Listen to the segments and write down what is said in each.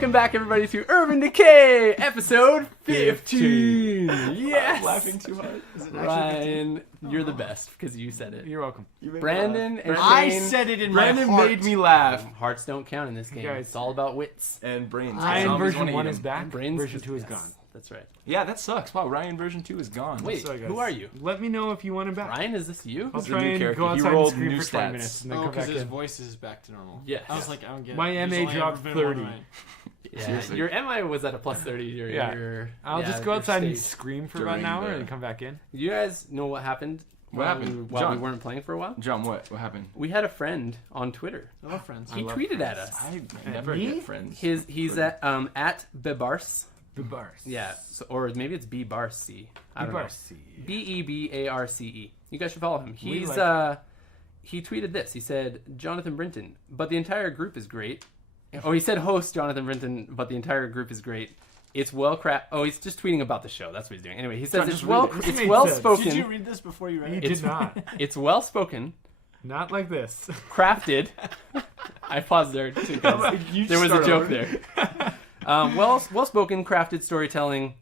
Welcome back, everybody, to Urban Decay, episode 15. Yes! I'm laughing too hard. Is it actually Ryan, you're the best because you said it. You're welcome. Brandon and Shane. I said it in Brandon my heart. made me laugh. Hearts don't count in this game. Guys. It's all about wits. And brains. Ryan Zombies version wanna 1 eat is 'em. back. Brains Version 2 is yes, gone. That's right. Yeah, that sucks. Wow, Ryan version 2 is gone. Wait, So, guys, who are you? Let me know if you want him back. Ryan, is this you? I'll He's the try new and character. go He outside and rolled scream new for 20 stats. minutes and then Oh, come because back his in. voice is back to normal. Yes. I was like, I don't get it. My There's MA only dropped ever been 30. one Ryan. Yeah, Seriously. your MI was at a plus 30. I'll just go your outside and stage. scream for During about an hour the- and come back in. You guys know what happened? What happened? While we John. weren't playing for a while? John, what? What happened? We had a friend on Twitter. I love friends. He love tweeted at us. I never me? get friends. He's at Bebars. The bars. Yeah, so, or maybe it's Bbarc. I don't know. Barcy. Bebarce. You guys should follow him. We He's like he tweeted this. He said, Jonathan Brinton, but the entire group is great. Oh, he said host Jonathan Brinton, but the entire group is great. It's well crafted. Oh, he's just tweeting about the show. That's what he's doing. Anyway, he says John, it's just read it. This it's made well sense. spoken. Did you read this before you read You it? did not. It's well spoken, Not like this. crafted. I paused there because You there was a start joke over. there. Well spoken, crafted storytelling.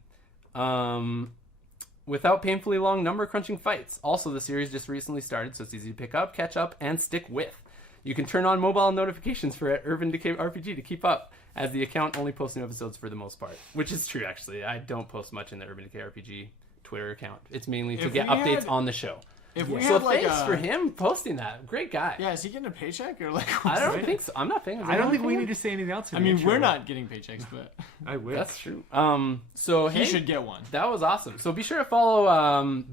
Without painfully long number crunching fights. Also, the series just recently started, so it's easy to pick up, catch up, and stick with. You can turn on mobile notifications for Urban Decay RPG to keep up, as the account only posts new episodes for the most part. Which is true, actually. I don't post much in the Urban Decay RPG Twitter account. It's mainly to If get we updates had- on the show. If we So had like thanks a, for him posting that. Great guy. Yeah, is he getting a paycheck or like? I don't what's think so. I'm not paying. I don't think we need to say anything else. I mean, we're not getting paychecks, but I wish. That's true. So he hey, should get one. that was awesome. So be sure to follow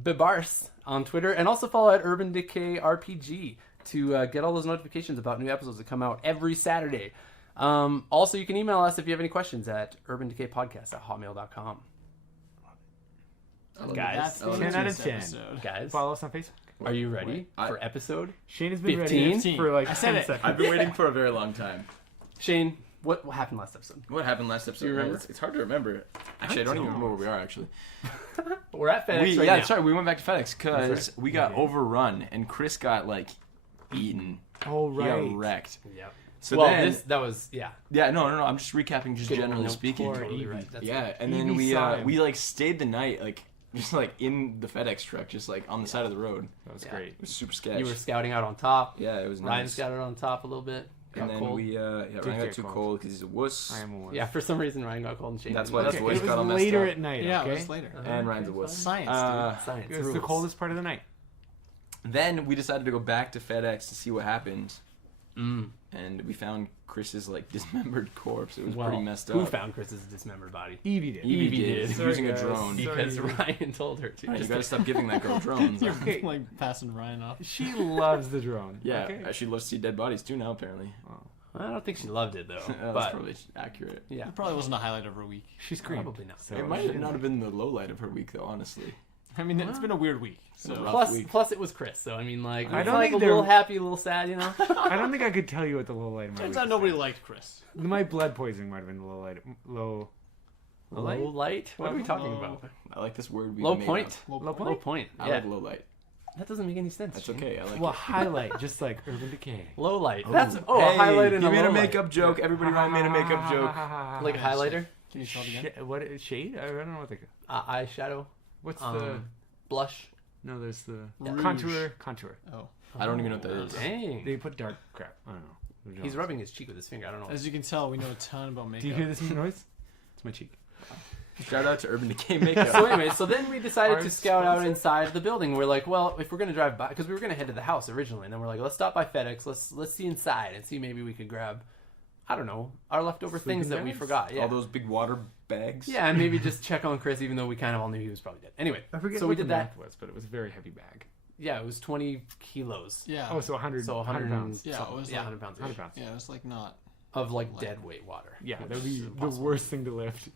Bibars on Twitter and also follow at Urban Decay RPG to get all those notifications about new episodes that come out every Saturday. Also, you can email us if you have any questions at UrbanDecayPodcast@hotmail.com. Guys, That's the 10 out of this 10. episode. guys, Follow us on Facebook. are you ready I- for episode? Shane has been 15? ready for like I 10 said it. seconds. I've been waiting for a very long time. Shane, what happened last episode? What happened last episode? Do you remember? It's hard to remember. Actually, I don't even remember where we are, actually. We're at FedEx right yeah, now. sorry, we went back to FedEx because That's we got overrun and Chris got, like, eaten. Oh, He right. got wrecked. Yep. So Well, then... that was, yeah. Yeah, no, I'm just recapping, just generally No, speaking. totally right. That's Yeah, right. and then Evie we saw him. we like stayed the night like just like in the FedEx truck, just like on the side of the road. That was Yeah. great. It was super sketchy. You were scouting out on top. Yeah, it was Ryan nice. scouted on top a little bit. And Got then cold. Ryan get got too cold. cold because he's a wuss. I am a one. Yeah, for some reason Ryan got cold and Shane. That's didn't. why his Okay, voice it got all was messed later up. at night, Yeah, okay? it was later. And Ryan's a Okay, wuss. Science, Science. It was the rules. coldest part of the night. Then we decided to go back to FedEx to see what happened, Mm. and we found Chris's like dismembered corpse. It was Well, pretty messed who up. found Chris's dismembered body? Evie did. Evie Evie did did. Sorry, using a guys. drone. Sorry. Because Ryan told her to. Right, you gotta stop giving that girl drones. You're Okay. like passing Ryan off. She loves the drone. Yeah, Okay. she loves to see dead bodies too now. Apparently, I don't think she loved it though. that's but probably accurate. yeah, It probably wasn't a highlight of her week. She screamed. probably not. So It might not have been the low light of her week though, honestly. I mean, it's been a weird week. So Rough Plus, week. plus it was Chris. So I mean, like, I it's don't like think a little they're- happy, a little sad, you know. I don't think I could tell you what the low light of my turns week out is. nobody liked Chris. My blood poisoning might have been the low light. Low light? Low light? What are we talking Low- about? I like this word. We Low made point. up. Low Low point? point. I Yeah, like low light. that doesn't make any sense. That's Shane. okay. I like Well, it. highlight, just like Urban Decay. Low light. That's Hey, a highlight and he a made low a light. makeup joke. Everybody around made a makeup joke. Like a highlighter, Can you spell it again? What is shade? I don't know what they. eyeshadow, What's the? blush. No, there's the Rouge. contour. Oh. I don't even know what that is. Dang. They put dark crap. I don't know. He's rubbing his cheek with his finger. I don't know. As you can tell, we know a ton about makeup. Do you hear this noise? It's my cheek. Shout out to Urban Decay Makeup. So anyway, so then we decided to Our scout out sponsor? inside the building. We're like, well, if we're gonna drive by, because we were gonna head to the house originally, and then we're like, let's stop by FedEx. Let's see inside and see maybe we could grab, I don't know, our leftover Sleeping things that we bags? forgot. Yeah. All those big water bags. Yeah, and maybe just check on Chris, even though we kind of all knew he was probably dead. Anyway, I forget so what we did the that. math was, but it was a very heavy bag. Yeah, it was 20 kilos. Yeah. Oh, so 100, So 100 pounds. Yeah, it was yeah, like- 100 pounds. 100 pounds. Yeah, it was like not. Of like dead weight water. Yeah, which that would be is the impossible. worst thing to lift.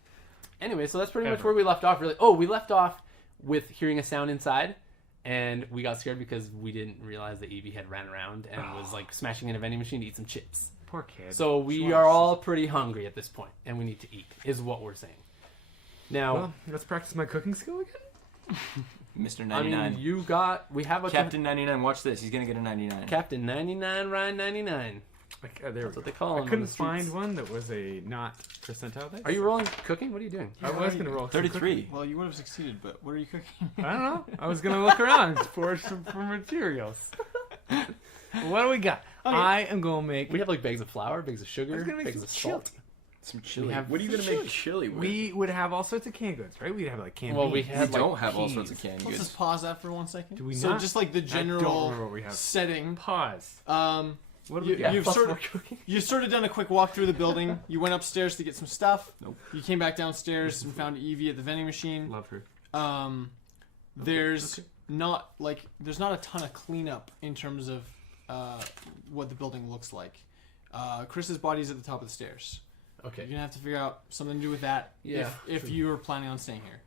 Anyway, so that's pretty much Ever. where we left off. Really, oh, we left off with hearing a sound inside, and we got scared because we didn't realize that Evie had ran around and was like smashing in a vending machine to eat some chips. Poor kid. So we are all pretty hungry at this point, and we need to eat, is what we're saying. Now, Well, let's practice my cooking skill again. Mr. I 99. mean, we have a Captain 99, watch this. He's gonna get a 99. Captain 99, Ryan 99. That's what they call them. I couldn't find one that was a not percentile base. Are you rolling cooking? What are you doing? I was going to roll 33. Well, you would have succeeded, but what are you cooking? I don't know. I was going to look around for materials. What do we got? Okay. I am going to make... We have like bags of flour, bags of I sugar, was gonna make bags some of salt. Some chili. have What are you gonna make chili with? We would have all sorts of canned goods, right? We'd have like canned Well, we beans. had We don't like have all peas. sorts of canned Let's goods. just pause that for 1 second. Do we so not? just like the I don't general remember what we have. setting. Pause. What do we got? you've Plus sort more of cooking. you've sort of done a quick walk through the building. You went upstairs to get some stuff. Nope. You came back downstairs and found Evie at the vending machine. Love her. There's not a ton of cleanup in terms of what the building looks like. Chris's body's at the top of the stairs. Okay. You're gonna have to figure out something to do with that. Yeah, If you were planning on staying here.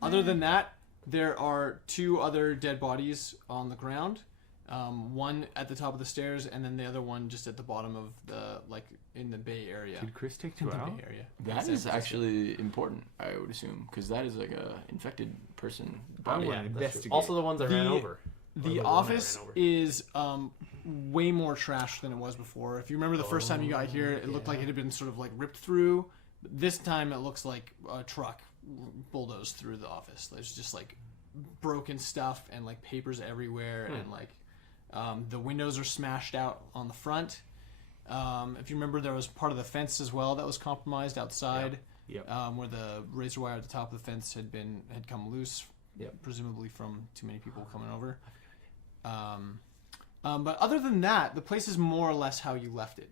Other than that, there are 2 other dead bodies on the ground. One at the top of the stairs, and then the other one just at the bottom of in the Bay Area. Did Chris take In 2 the out? Bay Area. That San is Francisco. actually important, I would assume, because that is like a infected person I body. wanna that's true. investigate. Also, the ones I ran The- over. The one I office ran over. is way more trash than it was before. If you remember the first time you got here, it looked like it had been sort of like ripped through. This time it looks like a truck bulldozed through the office. There's just like broken stuff and like papers everywhere, and like the windows are smashed out on the front. If you remember, there was part of the fence as well that was compromised outside. Yep. Where the razor wire at the top of the fence had come loose, presumably from too many people coming over. But other than that, the place is more or less how you left it.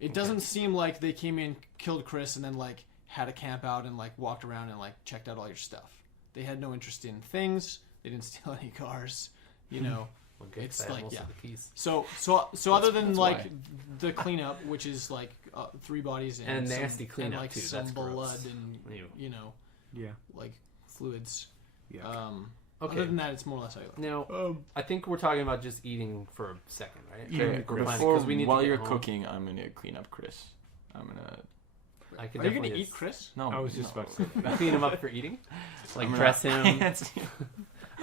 It doesn't seem like they came in, killed Chris, and then like had a camp out and like walked around and like checked out all your stuff. They had no interest in things. They didn't steal any cars. You know, Well, good, it's 'cause I had like most yeah. of the keys. So other than that's like why. the cleanup, which is like 3 bodies And some, nasty cleanup, and like too. some That's gross. blood and Ew. you know Yeah. like fluids. Yeah. Okay. Other than that, it's more or less how you left. Now, I think we're talking about just eating for a second, right? Okay, We're planning- before, 'cause we need to while get you're home. cooking, I'm gonna clean up Chris. I'm gonna... I could Are you gonna definitely eat Chris? No, I was just no. about to say that. clean him up for eating, like I'm gonna- dress him. Yes.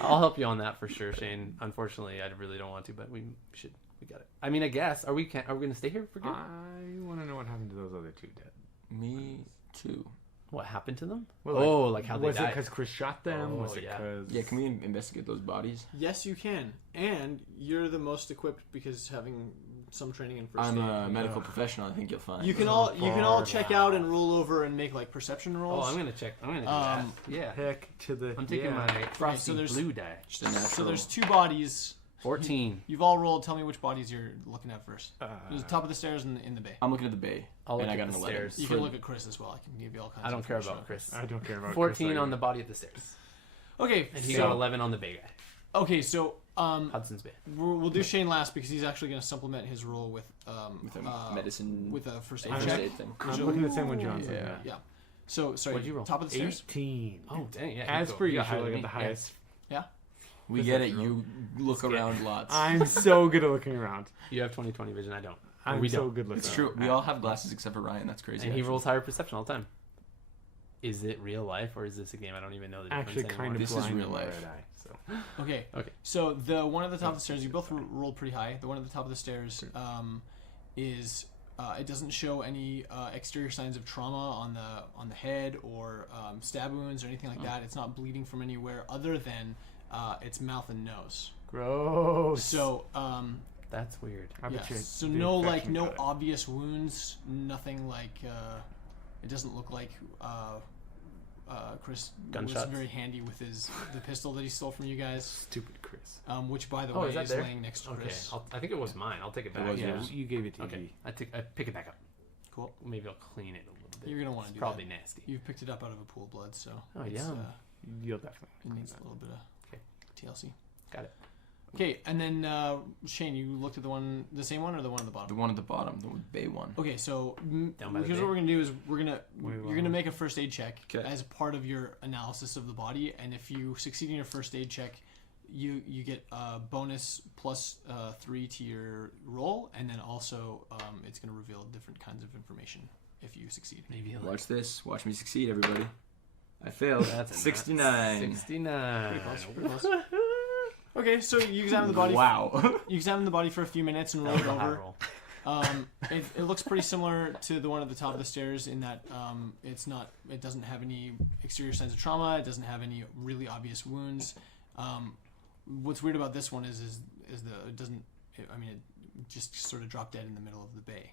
I'll help you on that for sure, Shane. Unfortunately, I really don't want to, but we should. We got it. I mean, I guess. Are we gonna stay here for good? I want to know what happened to those other 2 dead. Me too. What happened to them? Well, like how they was it died. because Chris shot them? Oh, was it yeah. because... Yeah, can we investigate those bodies? Yes, you can, and you're the most equipped because having some training in 1st I'm aid. a medical professional. I think you'll find. You can all check out and roll over and make like perception Oh, rolls. I'm gonna check. I'm gonna do that. Yeah. Heck to the... I'm taking my frosty there's- blue die. Just a natural. So there's 2 bodies. 14. You've all rolled. Tell me which bodies you're looking at first. Uh, There's the top of the stairs and in the bay. I'm looking at the bay, I'll and look I got at an the 11. stairs. You can look at Chris as well. I can give you all kinds. I don't of care information about Chris. I don't care about 14 Chris on the body of the stairs, Okay, and he so, got 11 on the big guy. Okay, so Hudson's Bay. we'll do Shane last because he's actually going to supplement his roll with With a medicine. with a first aid first check. aid thing. I'm looking at the same one John said. Yeah. Yeah. So sorry. What'd you roll? Top of the stairs. 18. Oh dang! Yeah. As you per got higher usual, I than got the me. highest. Yeah. We get it. You look around lots. I'm so good at looking around. Yeah. You have 20/20 vision. I don't. I'm we so don't. good looking. It's true. We all have glasses except for Ryan. That's crazy. And he actually. rolls higher perception all the time. Is it real life or is this a game? I don't even know the difference Actually, kind anymore. of This is blind real in my life. red eye, so. Okay. Okay. So the one at the top of the stairs, you both rolled pretty high. The one at the top of the stairs is it doesn't show any exterior signs of trauma on the head or stab wounds or anything like that. It's not bleeding from anywhere other than its mouth and nose. Gross. So That's weird. I bet yeah. you So the no infection no got it. obvious wounds. Nothing like it doesn't look like. Chris Gunshots? was very handy with the pistol that he stole from you guys, Stupid Chris. which by the Oh, way is that is there? laying next to Okay. Chris. I think it was mine. I'll take it back. was Yeah, yours. you gave it to Okay. me. I pick it back up. Cool. Maybe I'll clean it a little bit. You're gonna want to It's do probably that. nasty. You've picked it up out of a pool of blood, so Oh, it's, yum. You'll definitely. it needs a little bit of Okay. TLC. Got it. Okay, and then Shane, you looked at the same one or the one at the The bottom? one at the bottom, the bay one. Okay, so Down by the here's bay? what we're gonna do is We you're gonna make a first aid check 'Kay. as part of your analysis of the body, and if you succeed in your first aid check, you get a bonus plus 3 to your roll, and then also it's gonna reveal different kinds of information if you succeed. Maybe he'll Watch this. Watch me succeed, everybody. I failed. That's a 69. 69. Pretty close. Okay, so you examine the body. Wow. You examine the body for a few minutes and roll That it was a high over. roll. It looks pretty similar to the one at the top of the stairs in that it doesn't have any exterior signs of trauma. It doesn't have any really obvious wounds. What's weird about this one is it just sort of dropped dead in the middle of the bay.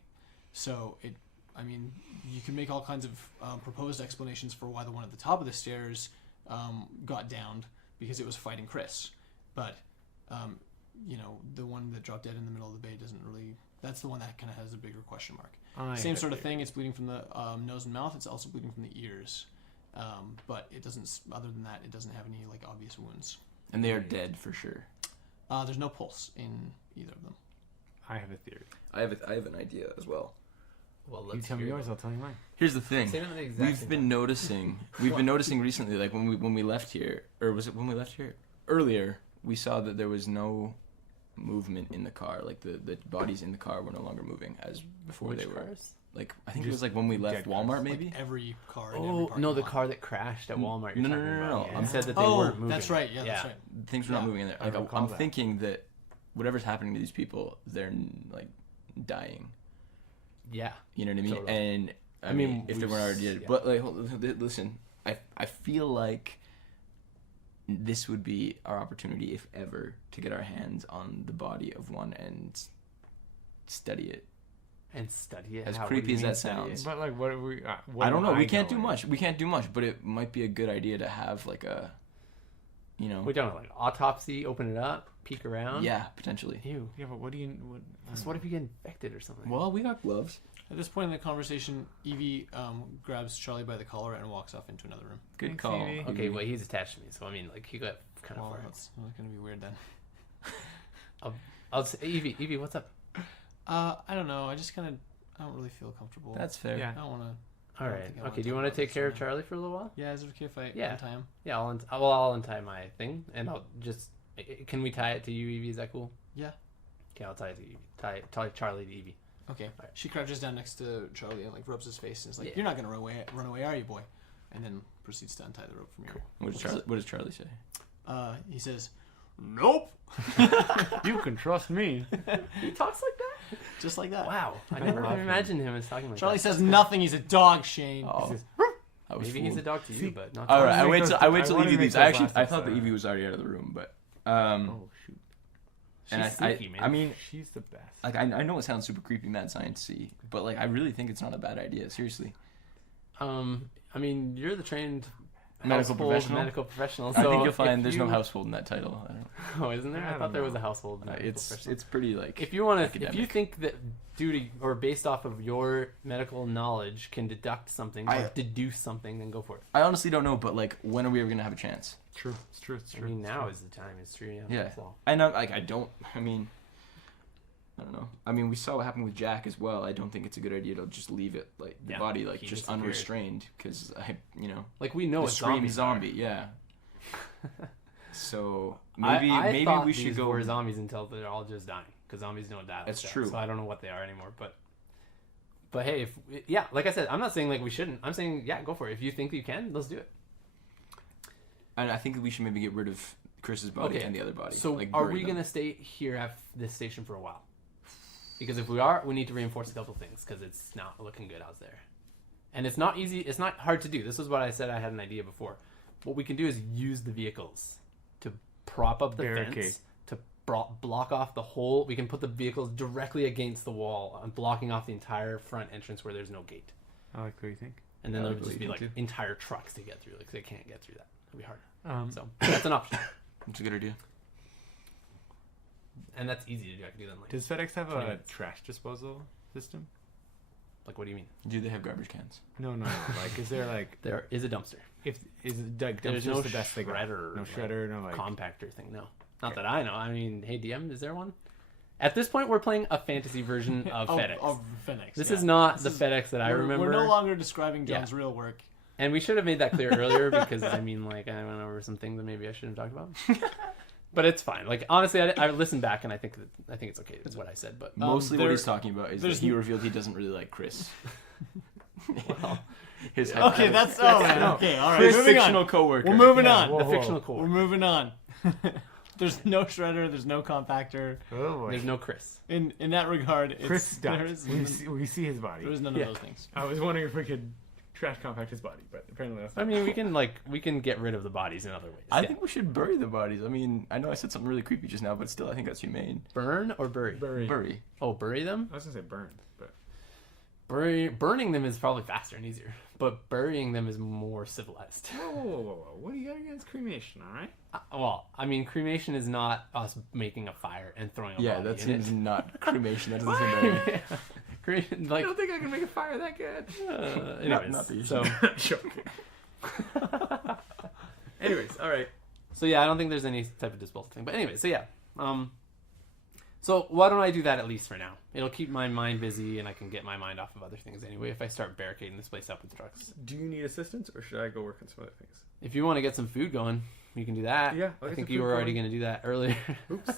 So you can make all kinds of proposed explanations for why the one at the top of the stairs got downed because it was fighting Chris, but the one that dropped dead in the middle of the bay doesn't really. That's the one that kind of has a bigger question mark. Same sort of thing. It's bleeding from the nose and mouth. It's also bleeding from the ears, but it doesn't. Other than that, it doesn't have any like obvious wounds. And they are dead for sure. There's no pulse in either of them. I have a theory. I have an idea as well. Well, You tell me yours, I'll tell you mine. Here's the thing. Say them at the exact We've same been time. noticing. We've been noticing recently, like when we left here, or was it when we left here? Earlier, we saw that there was no movement in the car. Like the bodies in the car were no longer moving as before Which they were. cars? Like I think it was like when we left dead cars. Walmart, maybe. Like every car. In every Oh parking no, the lot. car that crashed at Walmart. You're No, talking no. about. I'm You said that they weren't moving. That's right. Yeah, that's right. Things were not Yeah, moving in there. I Like recall I'm that. thinking that whatever's happening to these people, they're like dying. Yeah. You know what I mean? Totally. And I mean, mean, if they we've weren't already dead, yeah. but like, listen, I feel like this would be our opportunity, if ever, to get our hands on the body of one and study it. And study it. As How- what creepy do you as mean that study sounds. it? But like, what are we? I don't know. We can't do much. We can't do much, but it might be a good idea to have like a, We don't know, like autopsy, open it up, peek around. yeah, potentially. Ew. Yeah, but what do you? So what if you get infected or something? Well, we got gloves. At this point in the conversation, Evie grabs Charlie by the collar and walks off into another room. Good Thanks, call. Evie. Okay, well he's attached to me, so I mean, like he got kind of Well, far. that's going to be weird then. I'll say, Evie, what's up? I don't know. I don't really feel comfortable. That's fair. Yeah. I don't want to. All don't right. think I wanna Okay. Do you talk want to about take this care right of now. Charlie for a little while? Yeah, is it okay if I Yeah. untie him? Yeah. I'll untie my thing, and I'll just. Can we tie it to you, Evie? Is that cool? Yeah. Okay, I'll tie it to Evie. Tie Charlie to Evie. Okay. Alright. She crouches down next to Charlie and like rubs his face and is like, Yeah. "You're not gonna run away, are you, boy?" And then proceeds to untie the rope from your. What does Charlie say? He says, "Nope," You can trust me. He talks like that. just like that. Wow. I never love him. imagined him as talking like Charlie that. says nothing. He's a dog, Shane. Oh, says, I was Maybe he's a fooled. dog to you, but not. All to right, us. I wait I till wanna Evie make leaves. those I actually last I thought that episode. Evie was already out of the room, but Oh shoot. She's and sneaky, man. I mean, She's the best. like I know it sounds super creepy, mad science-y, but like I really think it's not a bad idea. Seriously, I mean, you're the trained Medical household professional? medical professional. I so think you'll if find there's no you- household in that title. I don't, Oh, isn't there? I I thought don't there was a know. household medical it's professional. pretty like If you want to, if you academic. think that due to or based off of your medical knowledge can deduct something or deduce something, then go for it. I honestly don't know, but like when are we ever gonna have a chance? True. It's true. It's I true. mean, now is the time. It's true. Yeah. Yeah. That's all. I know, like I don't. I mean, I don't know. I mean, we saw what happened with Jack as well. I don't think it's a good idea to just leave it like the Yeah, body like he just disappeared. unrestrained because Like we know the it's scream zombies. zombie, yeah. So I maybe thought we should these go. were zombies until they're all just dying because zombies don't die. Like That's that, true. So I don't know what they are anymore. But hey, like I said, I'm not saying like we shouldn't. I'm saying go for it. If you think you can, let's do it. And I think that we should maybe get rid of Chris's body Okay, and the other body. So like, are bury we them. gonna stay here at this station for a while? Because if we are, we need to reinforce a couple things because it's not looking good out there, and it's not easy. It's not hard to do. This is what I said. I had an idea before. What we can do is use the vehicles to prop up the Barricade. fence to block off the whole. We can put the vehicles directly against the wall, blocking off the entire front entrance where there's no gate, I like what you think. and then I there'll like just what be you like think, entire trucks to get through. Like they can't get through that. It'll be hard. So So that's an option, It's a good idea. and that's easy to do. I can do that in like. does FedEx have 20 a minutes. trash disposal system? Like, what do you mean? Do they have garbage cans? No. Like, is there like There is a dumpster. if is it like There's dumpster's no the best they got? shredder, No like, shredder. No like. Compactor thing. No, not that I know. I mean, hey DM, is there one? At this point, we're playing a fantasy version of FedEx. Of FedEx. This yeah. is not This the is- FedEx that I remember. We're no longer describing Yeah. John's real work. And we should have made that clear earlier because I mean, like, I went over some things that maybe I shouldn't have talked about. But it's fine. Like, honestly, I listened back and I think it's okay. Is what I said. But Mostly what there- he's talking about is that there's he revealed he doesn't really like Chris. well, His Okay, that's okay. All right, His moving fictional on. coworker. We're moving Yeah, on. whoa, the whoa. fictional We're core. moving on. There's no shredder. There's no compactor. Oh boy. There's no Chris. In that regard, it's, Chris there died. is We see his body. there is none Yeah. of those things. I was wondering if we could trash compact his body, but apparently that's I not. mean, we can get rid of the bodies in other ways. I Yeah. think we should bury the bodies. I mean, I know I said something really creepy just now, but still, I think that's humane. burn or bury. Bury. Bury. Oh, bury them. I was gonna say burn, but Burning them is probably faster and easier, but burying them is more civilized. whoa. What do you got against cremation? All right. Well, I mean, cremation is not us making a fire and throwing a Yeah, body that in seems not cremation. That doesn't seem very. it. Like, I don't think I can make a fire that good. anyways, not the so Joking. Anyways, all right. so yeah, I don't think there's any type of disposal thing. But anyway, so yeah, so why don't I do that at least for now? It'll keep my mind busy, and I can get my mind off of other things anyway. If I start barricading this place up with trucks, Do you need assistance, or should I go work on some other things? if you want to get some food going, you can do that. Yeah, I'll I get think some you food were already going. going to do that earlier. Oops.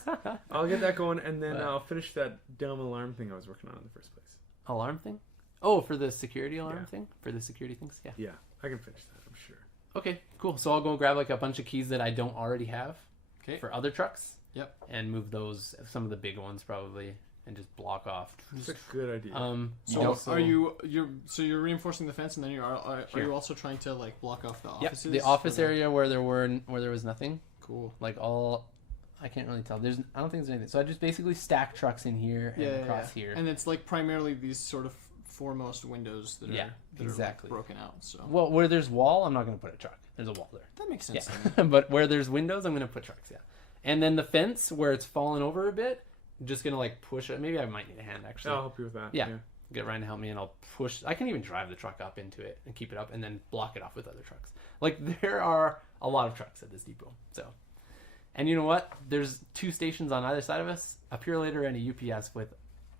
I'll get that going, and then But- I'll finish that dumb alarm thing I was working on in the first place. Alarm thing? Oh, for the security alarm Yeah. thing? For the security things? Yeah. Yeah, I can finish that, I'm sure. Okay, cool. So I'll go grab like a bunch of keys that I don't already have Okay. for other trucks. Yep. And move those, some of the big ones probably, and just block off. It's a good idea. So also- you're reinforcing the fence, and then are Sure. you also trying to like block off the Yep, offices? the office Or area where there was nothing, Cool. like I can't really tell. I don't think there's anything. So I just basically stack trucks in here and across here. And it's like primarily these sort of foremost windows that Yeah, are that exactly. are like broken out. So Well, where there's wall, I'm not going to put a truck. There's a wall there. that makes sense. Yeah, to me. but where there's windows, I'm going to put trucks. Yeah, and then the fence where it's fallen over a bit, I'm just going to like push it. Maybe I might need a hand actually. I'll help you with that. Yeah. Get Ryan to help me, and I'll push. I can even drive the truck up into it and keep it up, and then block it off with other trucks. Like there are a lot of trucks at this depot. So, and you know what? There's 2 stations on either side of us: a Pure Later and a UPS with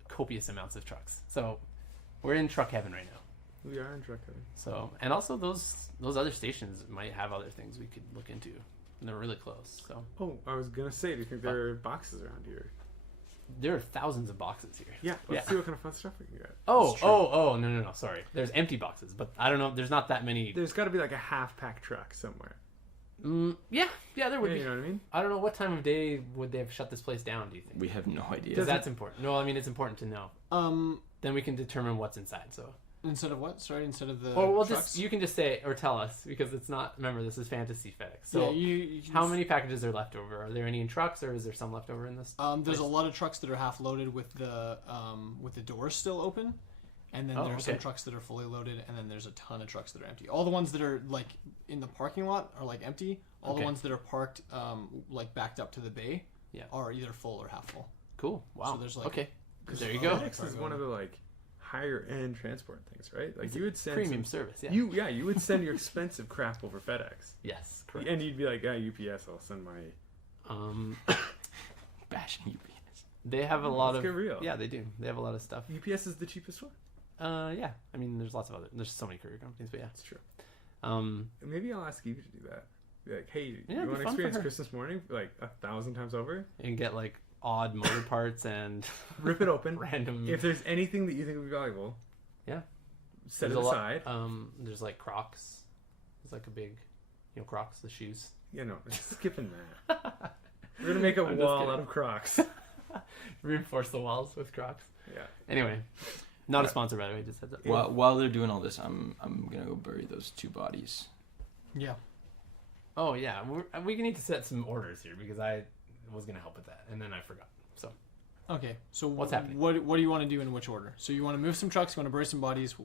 copious amounts of trucks. So we're in truck heaven right now. We are in truck heaven. So, and also those other stations might have other things we could look into, and they're really close. So Oh, I was gonna say, do you think there are boxes around here? there are thousands of boxes here. Yeah, let's Yeah. see what kind of fun stuff we can get. Oh, no, sorry. There's empty boxes, but I don't know. There's not that many. There's got to be like a half-pack truck somewhere. Yeah, there would Yeah, be. you know what I mean? I don't know what time of day would they have shut this place down. Do you think? We have no idea. Because that's important. No, I mean it's important to know. Then we can determine what's inside. So, Instead of what? Sorry, instead of the or we'll trucks? you can just say or tell us because it's not. Remember, this is fantasy FedEx. So, yeah, you can how many packages are left over? Are there any in trucks, or is there some left over in this? There's place? a lot of trucks that are half loaded with the doors still open, and then Oh, there are some okay. trucks that are fully loaded, and then there's a ton of trucks that are empty. All the ones that are like in the parking lot are like empty. All Okay. the ones that are parked like backed up to the bay Yeah. are either full or half full. Cool. Wow. So there's, like, okay. there's There a you lot go. of FedEx is one of the like higher end transport things, right? Like you would send Premium some- service. Yeah. you would send your expensive crap over FedEx, Yes. Correct. and you'd be like, UPS, I'll send my. Bashing UPS. They have a lot Let's of. get real. Yeah, they do. They have a lot of stuff. UPS is the cheapest one. Yeah. I mean, there's lots of other. There's so many courier companies, but yeah. That's true. Um. Maybe I'll ask Eve to do that. Be like, hey, it'd you be want to fun for experience her. Christmas morning like 1,000 times over? And get like odd motor parts and Rip it open. random. If there's anything that you think would be valuable, Yeah. set There's it a lot- aside. There's like Crocs. There's like a big, Crocs, the shoes. You know, skipping that. We're gonna make a I'm just wall kidding. out of Crocs. Reinforce the walls with Crocs. Yeah. Anyway, not a sponsor by the way. Just heads up. While they're doing all this, I'm gonna go bury those 2 bodies. Yeah. Oh yeah, we need to set some orders here because I was gonna help with that and then I forgot. So Okay. So What's happening? What do you want to do in which order? So you want to move some trucks, you want to bury some bodies,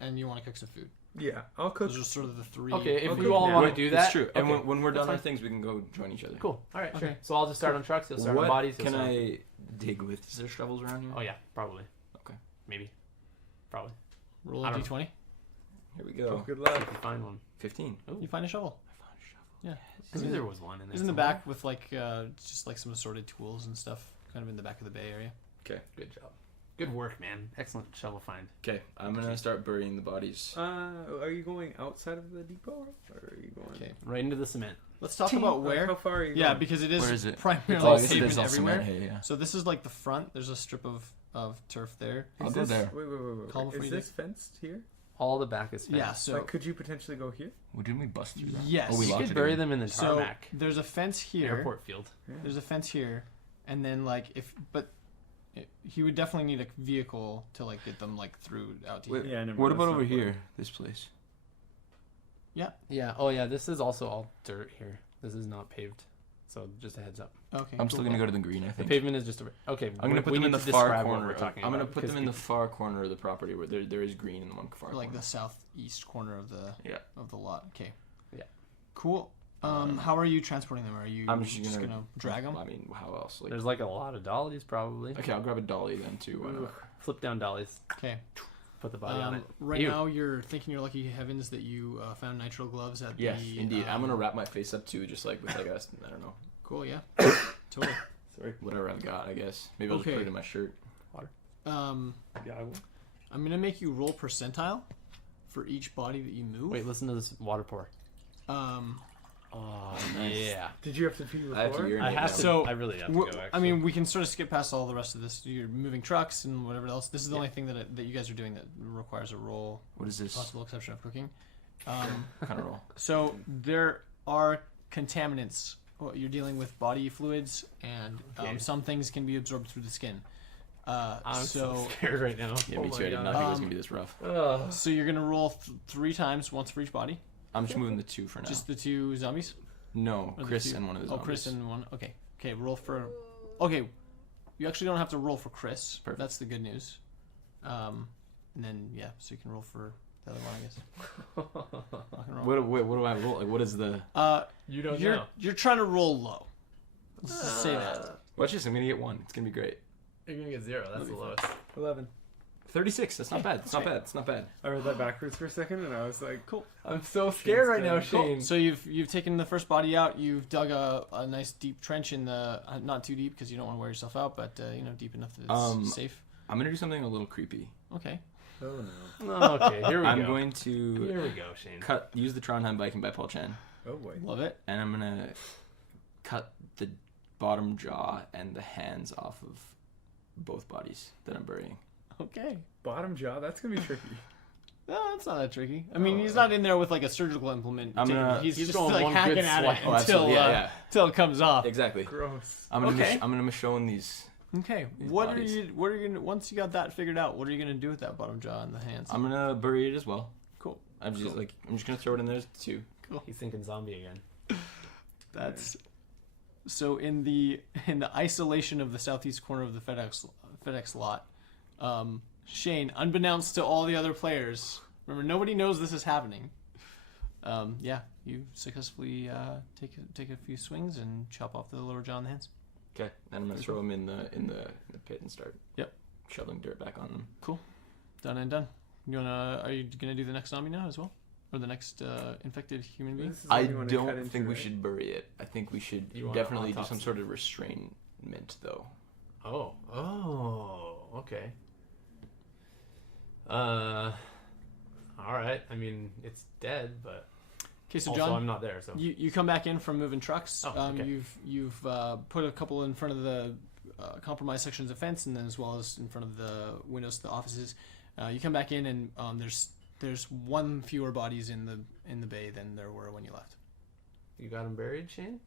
and you want to cook some food. Yeah, I'll cook. Those are sort of the 3. okay, if Okay, you all yeah. want to do that, It's true. And okay, when we're done that's our fine. things, we can go join each other. Cool. All right, sure. Okay. So I'll just start on trucks. You'll start on What bodies. You'll can start on- I dig with? Is there shovels around here? Oh yeah, probably. Okay. Maybe. Probably. Roll I a don't d20. Here we Oh, go. good If luck. you find one. 15. You find a shovel. I found a shovel. I knew there was one in there. It's in the somewhere. back with like just like some assorted tools and stuff, kind of in the back of the bay area. Okay. Good job. Good work, man. Excellent shovel find. Okay. I'm gonna start burying the bodies. Are you going outside of the depot, or are you going? Okay. Right into the cement. Let's talk Like, about where. how far are you? Yeah, going? because it Where is is it? primarily Oh, I guess it pavement is all everywhere. cement. Hey, yeah. So this is like the front. There's a strip of turf there. I'll Is go this, there. Wait. Call before Is you this fenced here? All the back is fenced. Yeah, so Like, could you potentially go here? Well, didn't we bust through that? yes. Oh, we You locked could it bury again. them in the So tarmac. there's a fence here. Airport field. There's a fence here, and then like he would definitely need a vehicle to like get them like through out to Wait, here. Yeah, never What mind, about that's over not here? This place. Yeah. Oh, yeah. This is also all dirt here. This is not paved. So just a heads up. Okay. I'm still cool. gonna go to the green. I The think. pavement is just a. Okay. I'm gonna put we them in need the to far describe what corner. we're talking I'm gonna about, put them because in the far corner of the property where there is green in the one far like corner. the southeast corner of the Yeah. lot. Okay. Yeah. Cool. How are you transporting them? Are you I'm just gonna drag them? I mean, how else? Like, There's like a lot of dollies probably. okay, I'll grab a dolly then too. Why not? Flip down dollies. Okay. Put the body on it. Right Ew. now, you're thanking your lucky heavens that you found nitrile gloves at Yes, the. indeed. I'm gonna wrap my face up too, just like with like a, I don't know, Cool. Yeah. Totally. Sorry. whatever I've got. I guess maybe I'll just Okay. put it in my shirt. Yeah, I will. I'm gonna make you roll percentile for each body that you move. Wait, listen to this water pour. Oh, nice. Yeah. Did you have to pee before? I have to urinate I have now. to. So, I really have to Well, go. Actually. I mean, we can sort of skip past all the rest of this. You're moving trucks and whatever else. This is the only thing that you guys are doing that requires a roll, What is this? possible exception of cooking. Kind of roll. So there are contaminants. Well, you're dealing with body fluids, and Okay. some things can be absorbed through the skin. I'm so so scared right now. Yeah, Oh me my too. I did God. not think it was gonna be this rough. Ugh. so you're gonna roll 3 times, once for each body. I'm just moving the 2 for now. Just the 2 zombies. no, Or the Chris 2? and one of the Oh, zombies. Chris and one. Okay. Okay. Roll for. Okay. You actually don't have to roll for Chris. Perfect. That's the good news. And then yeah, so you can roll for the other one, I guess. Rock and roll. What do I roll? Like, what is the? You don't you're know. you're trying to roll low. Let's just say that. Watch this. I'm gonna get 1. It's gonna be great. You're gonna get 0. That's That'd the be lowest. 11. 36. That's not bad. It's not Okay. bad. It's not bad. I read that backwards for a second, and I was like, Cool. I'm so scared right now, Cool. Shane. So you've taken the first body out. You've dug a nice deep trench in the not too deep because you don't want to wear yourself out, but deep enough that it's safe. I'm gonna do something a little creepy. Okay. oh no. Okay, here we I'm go. going to Here we go, Shane. use the Trondheim Viking by Paul Chan, Oh boy. Love it. and I'm gonna cut the bottom jaw and the hands off of both bodies that I'm burying. Okay. Bottom jaw, that's gonna be tricky. No, it's not that tricky. I mean, he's not in there with like a surgical implement. I'm gonna- he's He's just going like one hacking good at swipe. it Oh, until absolutely. Yeah, until it comes off. Exactly. Gross. I'm gonna Okay. I'm gonna Michonne these. Okay. These What bodies. are you gonna once you got that figured out? What are you gonna do with that bottom jaw and the hands? I'm gonna bury it as well. Cool. I'm just gonna throw it in there too. He's thinking zombie again. That's so in the isolation of the southeast corner of the FedEx lot. Shane, unbeknownst to all the other players, remember nobody knows this is happening. Yeah, you successfully take a few swings and chop off the lower jaw and the hands. Okay, and I'm gonna throw them in the pit and start. Yep. Shoveling dirt back on them. Done and done. Are you gonna do the next zombie now as well, or the next infected human being? This is I what you wanna cut don't into, think we right? should bury it. I think we should You want definitely do autopsy. some sort of restrainment though. Oh, okay. All right. I mean, it's dead, but Okay, so also John, I'm not there, so. you come back in from moving trucks. Oh, okay. You've put a couple in front of the compromised sections of fence, and then as well as in front of the windows to the offices. You come back in, and there's one fewer bodies in the bay than there were when you left. You got him buried, Shane?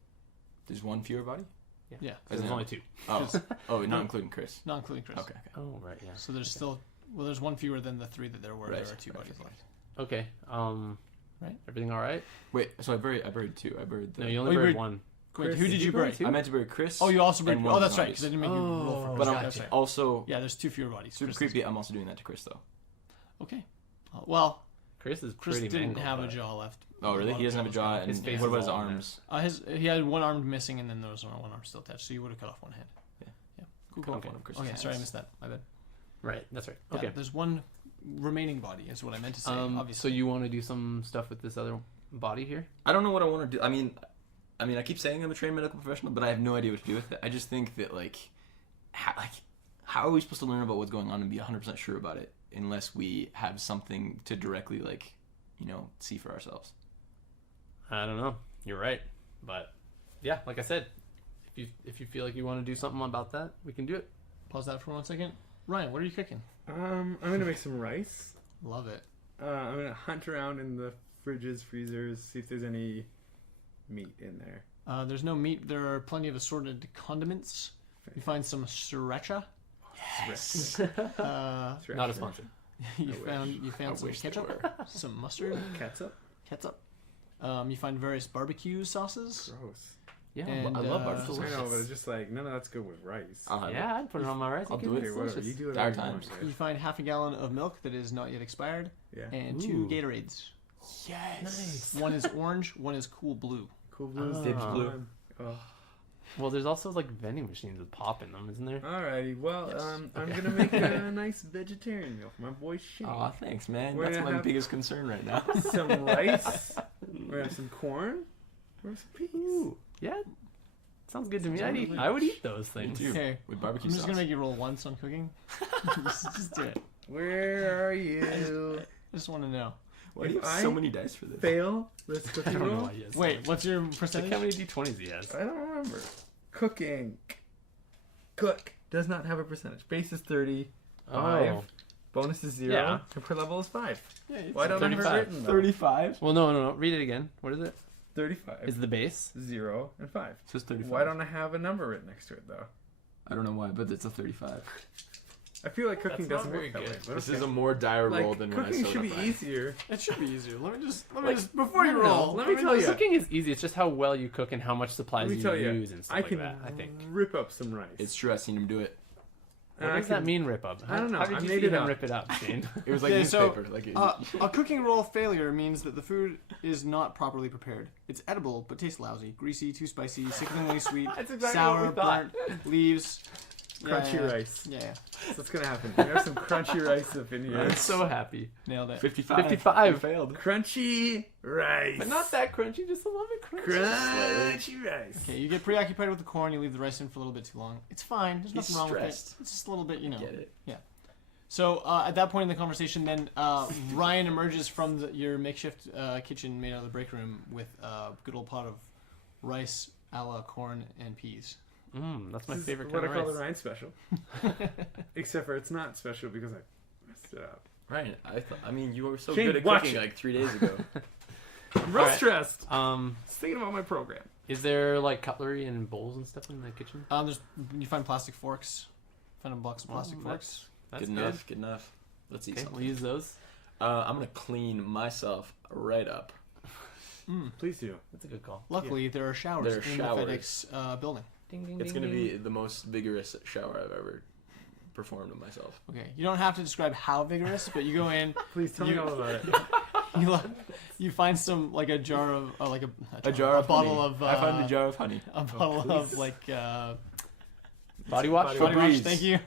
There's one fewer body. Yeah, There's Isn't only it? 2. Oh, not including Chris. not including Chris. Okay. Oh, right, yeah. So there's still there's one fewer than the 3 that there were. Right. There are 2 Right, bodies right. left. Okay. Right. Everything all right? Wait, so I buried 2. I buried the. No, you only Oh, you buried buried- 1. Wait, Chris, who did you bury? I meant to bury Chris. Oh, you also buried. and one Oh, of the that's right. Because I zombies. didn't make you roll for. Oh, But Chris. I'm That's right. also Yeah, there's 2 fewer bodies. super Chris creepy. I'm also doing that to Chris though. Okay. Well, Chris is Chris pretty didn't mangled, have a but- jaw left. Oh, really? He doesn't have a jaw. And His face what is about his all in arms? He had one arm missing, and then there was one arm still attached. So you would have cut off one hand. Yeah. Cool. Cut off Okay. one of Chris's Okay. Sorry, I hands. missed that. My bad. Right, that's right. Yeah, Okay. there's one remaining body. Is what I meant to say. So Obviously. you want to do some stuff with this other body here? I don't know what I want to do. I mean, I keep saying I'm a trained medical professional, but I have no idea what to do with it. I just think that how are we supposed to learn about what's going on and be 100% sure about it unless we have something to directly see for ourselves? I don't know. You're right, but yeah, like I said, if you feel like you want to do something about that, we can do it. Pause that for 1 second. Ryan, what are you cooking? I'm gonna make some rice. Love it. I'm gonna hunt around in the fridges, freezers, see if there's any meat in there. There's no meat. There are plenty of assorted condiments. You find some sriracha. Yes. Not a sponsor. You I found some wish they ketchup, some mustard, Ketchup? ketchup. You find various barbecue sauces. Gross. Yeah, And, I love barbecue. I know, but Delicious. it's just like none of that's good with rice. Yeah, I'd put it on my rice. I'll You can- do it. it's Okay, whatever. delicious. You do it. Dire all you times. want, You right? find half a gallon of milk that is not yet expired, Yeah. and Ooh. 2 Gatorades. Yes. Nice. One is orange, one is cool blue. Cool blues. Ah. Dibs Blue. Oh. Well, there's also like vending machines with pop in them, isn't there? Alrighty. Well, Yes. I'm Okay. gonna make a nice vegetarian meal for my boy Shane. Aw, thanks, man. We're That's gonna my have- biggest concern right now. Some rice. We're gonna have some corn. We're gonna have some peas. Ooh, yeah. Sounds good to me. Sounds really I would eat those Me things. too. Okay, With I'm barbecue just sauce. gonna make you roll once on cooking. just do it. Where are you? I just want to know. Why do you If have so I many dice for this? Fail this I cooking don't know roll. why he has Wait, what's your Like percentage? how many d20s he has? I don't remember. Cooking. Cook does not have a percentage. Base is 30. Oh. Bonus is 0. Yeah. Per level is 5. Yeah, it's Why don't I have it 35. written though? 35. Well, no. Read it again. What is it? 35. Is the base? 0 and 5. So it's 35. Why don't I have a number written next to it though? I don't know why, but it's a 35. I feel like cooking That's not doesn't very work that good. way. But This okay. is a more dire roll like, than when I cooking sewed should up be mine. easier. It should be easier. Let me just Like, before you no, roll. let me tell you. Cooking is easy. It's just how well you cook and how much supplies Let me you tell you, use and stuff I like can that. I think. rip up some rice. It's true, I've seen him do it. And What I does that can- mean, rip up? I don't know. How did I you made see it him up. rip it up, Shane? It was like Okay, so, newspaper. Like a cooking roll failure means that the food is not properly prepared. It's edible, but tastes lousy, greasy, too spicy, sickeningly sweet, That's exactly sour, what we thought. burnt, leaves. Crunchy rice. Yeah, That's what's gonna happen. We have some crunchy rice up in here. I'm so happy. nailed it. 55. 55. You failed. Crunchy rice. But not that crunchy, just a little bit crunchy. Crunchy rice. Okay, you get preoccupied with the corn. You leave the rice in for a little bit too long. It's fine. There's He's nothing wrong stressed. with it. It's just a little bit, you know. Get it. So at that point in the conversation, then Ryan emerges from your makeshift kitchen made out of the break room with a good old pot of rice, a la corn and peas. That's my This is favorite what kind I call of the rice. Ryan special. Except for it's not special because I messed it up. Right. I mean, you were so Shane, good at watch cooking it. like 3 days ago. I'm real Alright. stressed. Um, Just thinking about my program. is there like cutlery and bowls and stuff in the kitchen? You find plastic forks. Find a box of plastic Oh, forks. That's good enough. Good enough. Let's eat Okay, something. we'll use those. I'm gonna clean myself right up. Please do. That's a good call. Luckily, there are showers There are in showers. the FedEx building. Ding, ding, It's ding, gonna ding. be the most vigorous shower I've ever performed on myself. Okay, you don't have to describe how vigorous, but you go in, Please tell me You- all about it. you find some like a jar of like A jar of bottle honey. of I found a jar of honey. a bottle of please. like Body wash? Body body wash. Febreze. Thank you.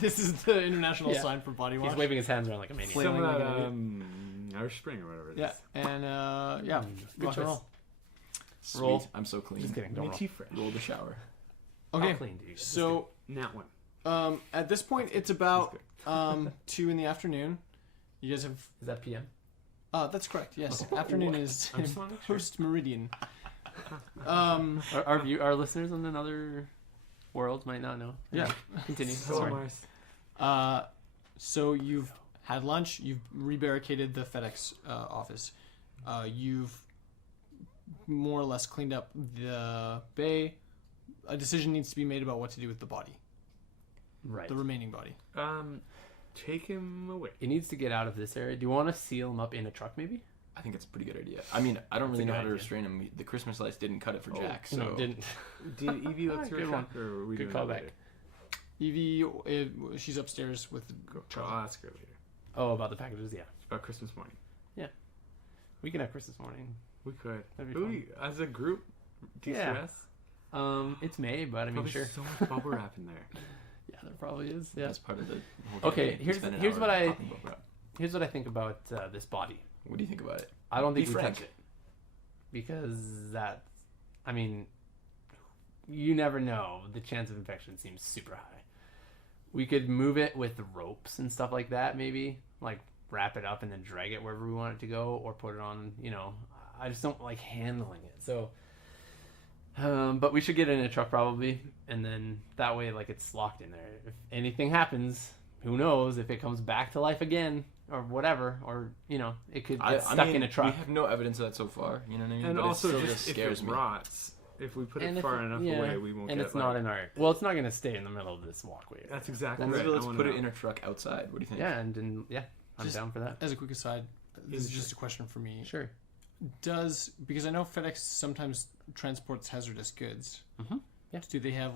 This is the international Yeah. sign for body wash. He's waving his hands around like a maniac. Flailing Some of like that, an idiot. Irish Spring or whatever it is. Yeah, and yeah, Good rock and choice. roll. Sweet. Roll. I'm so clean. Just kidding. Don't roll. Minty fresh. Roll the shower. Okay, I'll clean, dude. so Nat one. at this point it's about 2 in the afternoon. You guys have Is that PM? that's correct. Yes, afternoon is I'm just wanna make sure. post meridian. Our listeners in another world might not know. Yeah. Continue. So Sorry. Mars. So you've had lunch. You've rebarricaded the FedEx office. You've more or less cleaned up the bay. A decision needs to be made about what to do with the body, Right. the remaining body. Take him away. It needs to get out of this area. Do you want to seal him up in a truck, maybe? I think it's a pretty good idea. I mean, I don't That's really a know good how to idea. restrain him. The Christmas lights didn't cut it for Jack. So No, didn't. Did Evie look through Good a one. truck, or are we Good doing that callback. later? Evie, she's upstairs with Charlie. I'll ask her later. Oh, about the packages, yeah. It's about Christmas morning. We can have Christmas morning. We could. That'd be fun. We, as a group, Yeah. de-stress. It's May, but I mean, Probably sure. so much bubble wrap in there. Yeah, there probably is. Yeah. that's part of the whole Okay, campaign. here's- Spend an here's hour what I- popping bubble wrap. Here's what I think about this body. What do you think about it? I don't think Be we frank. touch it because that. I mean, you never know. The chance of infection seems super high. We could move it with the ropes and stuff like that, maybe like wrap it up and then drag it wherever we want it to go, or put it on. You know, I just don't like handling it. So, but we should get it in a truck probably, and then that way, like it's locked in there. If anything happens, who knows if it comes back to life again or whatever, or it could get stuck in a truck. We have no evidence of that so far. You know what I mean? And but also, it still just if scares it me. rots, if we put And it if far enough away, we won't and get it's not in our. Well, it's not going to stay in the middle of this walkway. That's exactly Then right. let's I wanna put it know. in a truck outside. What do you think? Yeah, and I'm Just- down for that. As a quick aside, this is just a question for me. Sure. Because I know FedEx sometimes transports hazardous goods. Mhm. Yeah. Do they have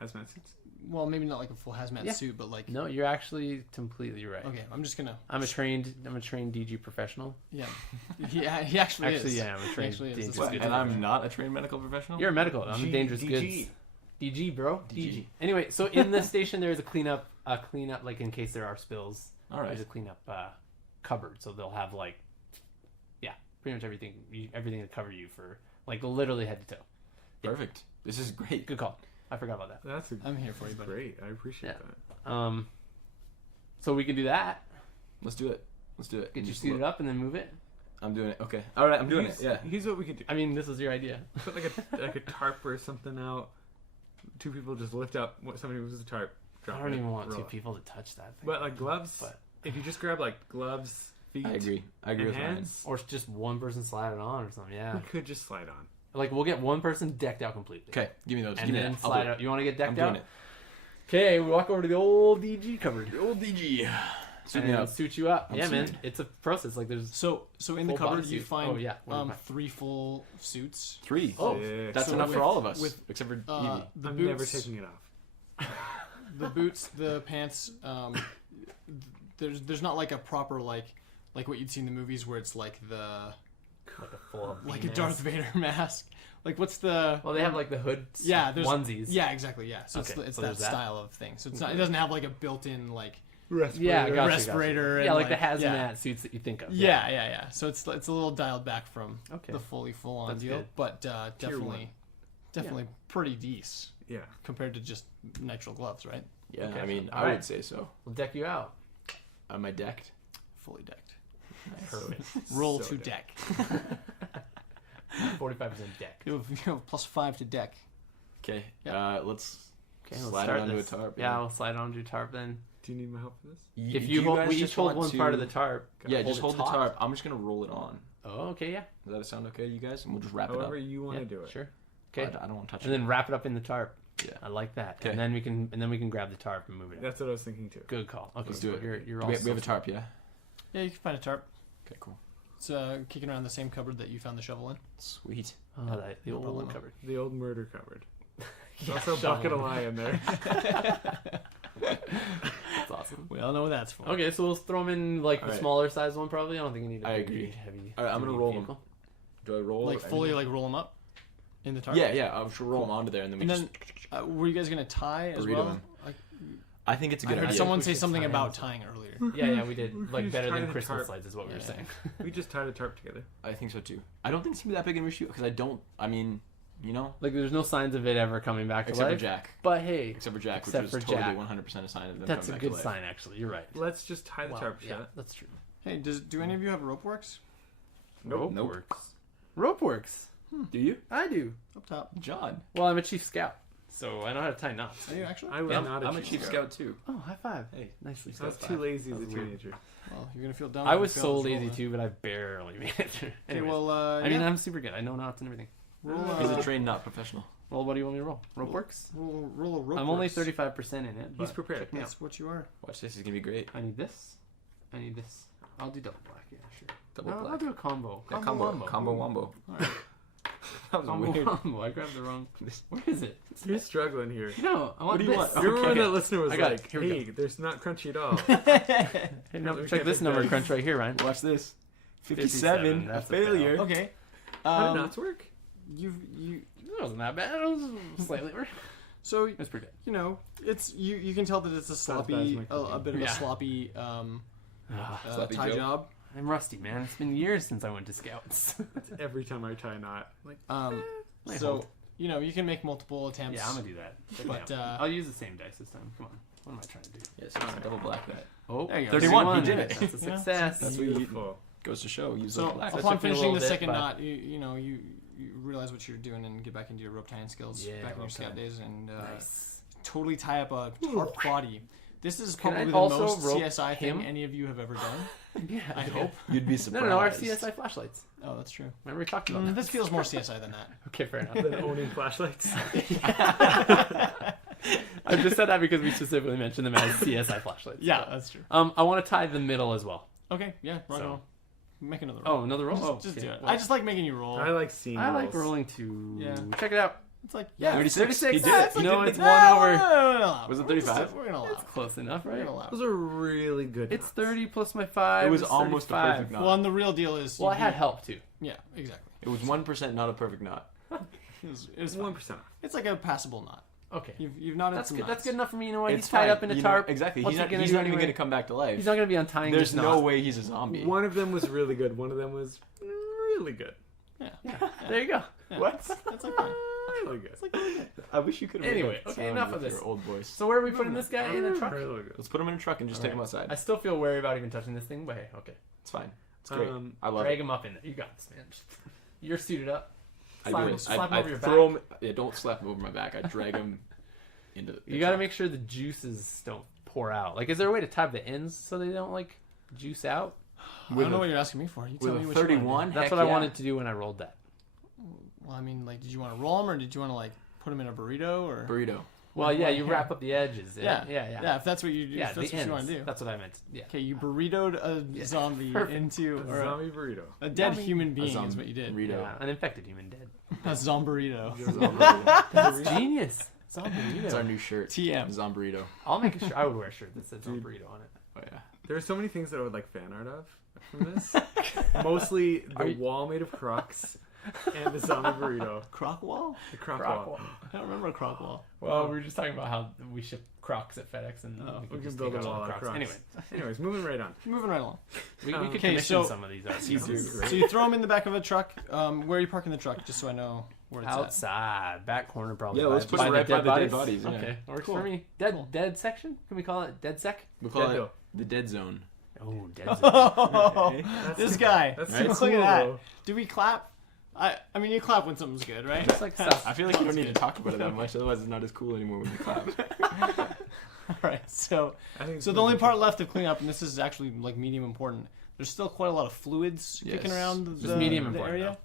Hazmat suits. well, maybe not like a full hazmat Yeah. suit, but like No, you're actually completely right. okay, I'm just gonna I'm a trained DG professional. yeah. He actually is. Yeah, I'm a He trained actually is. dangerous That's What, goods. and I'm not a trained medical professional? You're a medical. I'm a dangerous DG. goods. DG, bro. DG. Anyway, so in the station there is a cleanup like in case there are spills. All right. There's a cleanup cupboard, so they'll have pretty much everything to cover you for literally head to toe. Perfect. This is great. Good call. I forgot about that. That's I'm here for you, buddy. great. I appreciate Yeah. that. So we can do that. Let's do it. Get you Just suited look. up and then move it. I'm doing it. Okay. All right. I'm doing it. Here's- Yeah. Here's what we could do. I mean, this was your idea. Put like a tarp or something out. Two people just lift up what somebody moves the tarp. Drop I don't it, even want roll two it. people to touch that thing. But like gloves, But- if you just grab like gloves, feet, I agree. I agree and with Ryan. hands, Or just one person slide it on or something. Yeah. we could just slide on. We'll get one person decked out completely. Okay. Give me those. And Give me then that. I'll slide do it. out. You want to get I'm decked doing out? it. Okay, we walk over to the old DG cupboard. Old DG. Suit And me then up. suit you up. I'm yeah, man. suited. It's a process. There's So in the Full cupboard bodysuit. you find Oh, yeah. What do you find? 3 full suits. 3. Oh, Sick. That's So enough with- for all of us, with, except for Evie. The I'm boots, never taking it off. the boots, the pants. There's not like a proper like what you'd see in the movies where it's like the like a full like a Darth Vader mask. Like what's the Well, they have the hood yeah there's onesies. yeah exactly yeah so Okay, it's so that there's that. style of thing. So it's not it doesn't have like a built-in like Yeah, gotcha, respirator Gotcha. and Yeah, like the like- hazmat yeah. suits that you think of. yeah. So it's a little dialed back from Okay. the fully full on That's deal, good. but Tier one. definitely pretty decent Yeah. compared to just nitrile gloves, right? Yeah, Okay. I mean, I Alright. would say so. We'll deck you out. Am I decked? Fully decked. Perfect. Roll So to deck. 45% deck. You have +5 to deck. Okay. Yeah. Let's Okay, let's slide it start onto this. a tarp. Yeah, we'll slide onto a tarp then. Do you need my help for this? If Do you hold, guys we just each hold want one part to- of the tarp. Yeah, just hold the top. tarp. I'm just gonna roll it on. Oh, okay, yeah. Does that sound okay to you guys? And we'll just wrap However it up. you want Yeah, to do it. Sure. I Okay. don't want to touch And it. then wrap it up in the tarp. Yeah. I like that. Okay. And then we can grab the tarp and move it. Up. That's what I was thinking too. Good call. Okay, Let's do so it. You're we, all we have a tarp, yeah? Yeah, you can find a tarp. Okay, cool. It's kicking around the same cupboard that you found the shovel in. Sweet. Oh, that the No old problem. cupboard. The old murder cupboard. There's Yeah, also a shovel. bucket of lye in there. That's awesome. We all know what that's for. Okay, so we'll throw them in the Alright. smaller size one probably. I don't think you need a I big, agree. heavy. Alright, I'm do gonna you roll need a them. vehicle? Do I roll? Like fully like roll them up in the tarp. Yeah, I should roll them onto there and then we And just then were you guys gonna tie as burrito well? them. Like, I think it's a I good heard idea. someone We say should something tie about them. tying earlier. Yeah, we did. We Like just better tie than the Christmas tarp. lights is what we were Yeah. saying. We just tied a tarp together. I think so too. I don't think it's gonna be that big of an issue because I mean, you know, Like there's no signs of it ever coming back to except for life. Jack. But hey, Except for Jack, Except which for was totally Jack. 100% a sign of them that's a coming back good to life. sign actually. You're right. Let's just tie the Wow, tarp yeah, shut. that's true. Hey, do any of you have rope works Nope. Nope. Works. Rope works. Do you? I do. up top? John. Well, I'm a chief scout, so I know how to tie knots. Are you actually? I was Yeah, not I'm a a chief scout too. Oh, high five. Hey, Nicely I was said. too lazy as a That was weird. teenager. Well, you're gonna feel dumb. I if you was fail so this roll, lazy huh? too, but I barely made it through. Okay, Anyways, well, I mean, I'm super good. I know knots and everything. roll, He's a trained, not professional. Well, what do you want me to roll? Rope Roll- works. roll a rope. I'm only works. 35% in it. But He's prepared. check me out. That's what you are. Watch this. It's gonna be great. I need this. I need this. I'll do double black. Yeah, sure. Double No, I'll black. do a combo. Yeah, wombo. combo wombo. Alright. That was Combo weird. wombo. I grabbed the wrong. Where is it? You're struggling here. No, I want do you this. want? You're Okay, one okay. that listener was I got it. like, Here we go. hey, there's not crunchy at all. Hey, no, We check can't this take number that. crunch right here, Ryan. Watch this. 57, 57. A that's a failure. fail. Okay. How did knots work? You It wasn't that bad. It was slightly worse. so It's pretty good. you know it's you can tell that it's a as bad as sloppy my a cooking. bit of Yeah. a sloppy Sloppy tie Joe. job. I'm rusty, man. It's been years since I went to scouts. Every time I tie a knot. Like, Nice So hold. you know you can make multiple attempts. Yeah, I'm gonna do that. Check me But, out. I'll use the same dice this time. Come on. What am I trying to do? Yes, double black that. Oh, There you go. 31, he did it. That's a Yeah. success. That's what you beautiful. goes to show. Use So those black. it upon took me a finishing little the bit, second but- knot, you realize what you're doing and get back into your rope tying skills Yeah, back in your rope scout tying. days and Nice. totally tie up a tarp body. This is Can I probably the also most rope CSI thing him? any of you have ever done. Yeah, I hope. You'd be surprised. No, our CSI flashlights. Oh, that's true. Remember we talked about that? This feels more CSI than that. Okay, fair enough. Than owning flashlights. I just said that because we specifically mentioned them as CSI flashlights. Yeah, that's true. I want to tie the middle as well. Okay, yeah, right So- on. Make another roll. Oh, another roll. Just, Oh, just okay. do it. Well, I just like making you roll. I like seeing I like rolls. rolling too. Yeah. Check it out. It's like, Yeah, 36. 36. He did Yeah, it. He no, did it. it's one over. Was it 35? We're gonna allow. It's close enough, We're right? gonna allow. Those are really good. It's knots. 30 plus my 5. It was is almost a 35. perfect knot. Well, and the real deal is. Well, I you had do- help too. Yeah, exactly. It was 1% not a perfect knot. It was fine. 1%. It's like a passable knot. Okay. You've knotted That's some good. That's knots. good enough for me. You know what? It's He's tied fine. up in a You know- tarp. exactly. What's He's he not, gonna he's do not even anyway? going to come back to life. He's not going to be untying There's this no knot. way he's a zombie. One of them was really good. One of them was really good. Yeah. There you go. Yeah. What? That's like fine. Really good. It's like really good. I wish you could have Anyway, made a okay, sound enough with of this. your old voice. So where are we putting this guy in a truck? Really good. Let's put him in a truck and just take him outside. I still feel wary about even touching this thing, but hey, okay. It's fine. It's great. I love Drag it. him up in there. You got this, man. You're suited up. I slap do him- it. slap him I over your throw back. him. Yeah, don't slap him over my back. I drag him into the You got to truck. make sure the juices don't pour out. Like, is there a way to tie the ends so they don't like juice out? I With don't know a- what you're asking me for. You tell with me a what you 31. want to That's Heck what I yeah. wanted to do when I rolled that. do. Well, I mean, like, did you want to roll them or did you want to like put them in a burrito or? burrito. Well, yeah, Well, you yeah. wrap up the edges. Yeah, yeah. If that's what you do, Yeah, if that's the what you want ends. to do. That's what I meant. Yeah. Okay, you burritoed a zombie Perfect. into or Zombie burrito. a dead Zombie- human being A is what you did. Burrito. Yeah, an infected human dead. A zomburrito. That's genius. It's our new shirt. TM. Zomburrito. I'll make a shirt. I would wear a shirt that says burrito on it. Oh yeah. There are so many things that I would like fan art of from this. Mostly Are the you- wall made of Crocs and the zombie burrito. Croc wall? The Croc Croc wall. wall. I don't remember a croc wall. Well, we were just talking about how we ship Crocs at FedEx and Oh, we We could can just build take a all wall the out of Crocs. Crocs. Anyway, Anyways, moving right on. Moving right along. we could Okay, commission so- some of these art Easy. pieces. Great. So you throw them in the back of a truck. Where are you parking the truck? Just so I know where it's Outside, back corner probably. Yeah, let's put it right by the dead bodies, yeah. Okay, works Cool. for me. Dead section? Can we call it dead sec? We call Dead it hill. the dead zone. Oh, dead at. zone. Oh, Okay, that's- this guy. That's Right? so Look cool, at that. though. Do we clap? I mean, you clap when something's good, right? Just like stuff. I feel like you don't need to talk about it that much, otherwise it's not as cool anymore when you clap. All right. So I think it's the only part left of cleaning up, and this is actually like medium important. There's still quite a lot of fluids kicking Yes. around Just the, medium the important, area.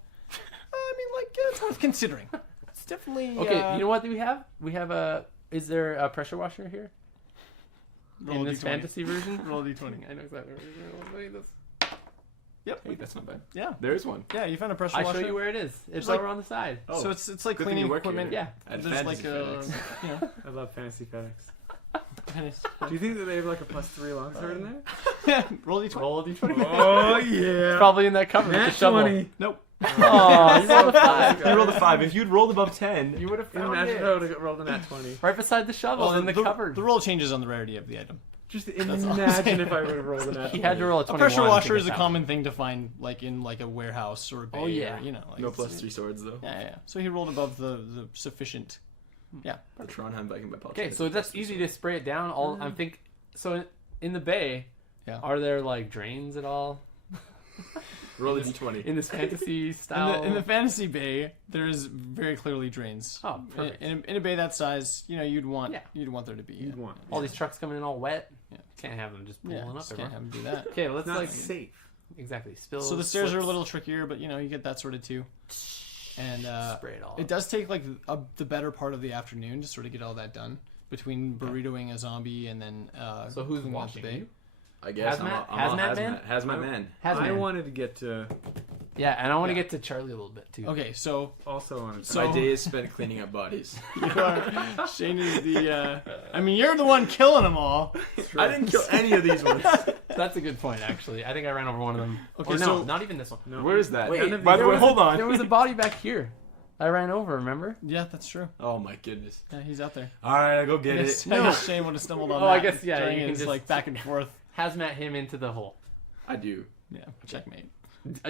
I mean, like it's worth considering. It's definitely Okay, you know what do we have? We have a. Is there a pressure washer here Roll in a this D20. fantasy version? Roll a d20. I know exactly what you're doing. Look at this. Hey, that's not bad. Yeah, There is one. yeah. You found a pressure I washer. show you where it is. It's like- over on the side. Oh, So it's like good thing cleaning you work here. equipment. Yeah. At There's like Fantasy a FedEx. you know. I love Fantasy FedEx. tennis. Do you think that they have like a +3 longsword in there? Roll a d20. Roll a d20. Oh yeah. Probably in that cover with the Nat shovel. 20. Nope. Oh, you rolled a 5. You rolled a 5. If you'd rolled above 10, You would have found Imagine it. if I would have rolled a nat 20. Right beside the shovel in the cupboard. The roll changes on the rarity of the item. Just all I'm saying. imagine if I would have rolled a nat 20. He had to roll a 21. A pressure to washer get is a that common thing to find, like in like a warehouse or a bay. Oh, yeah. Or, you know, like no it's- +3 swords though. Yeah. So he rolled above the sufficient. Yeah. The Trondheim Viking by Paul. Okay, Chase so is that's +3 easy swords. to spray it down. All I'm think. So in the bay, Yeah. are there like drains at all Roll a d20. in this fantasy style? In the fantasy bay, there's very clearly drains. Oh, perfect. In a bay that size, you know, you'd want Yeah. there to be. You'd want. all these trucks coming in all wet. Yeah. Can't have them just pulling Yeah, up just everywhere. can't have them do that. Okay, let's Not like safe. exactly spill. So the stairs are a slips, little trickier, but you know, you get that sorted too. And spray it all. it does take like the better part of the afternoon to sort of get all that done between burritoing a zombie and then. So who's cleaning out the washing? bay. You? I guess Hazmat? I'm a Hazmat man? Hazmat man. I Hazmat. wanted to get to Yeah, and I want to Yeah. get to Charlie a little bit too. Okay, so also on. So- My day is spent cleaning up bodies. you are Shane is the. I mean, you're the one killing them all. I didn't kill any of these ones. That's a good point, actually. I think I ran over one of them. Okay, Or no, so- not even this one. No. Where is that? None of By these- the way, hold on. There was a body back here. I ran over. Remember? Yeah, that's true. Oh my goodness. Yeah, he's out there. All right, I'll go I get guess, it. I guess Shane would have stumbled on Oh, that. I guess, yeah, during you can his just- like back and forth. Hazmat him into the hole. I do. Yeah, checkmate.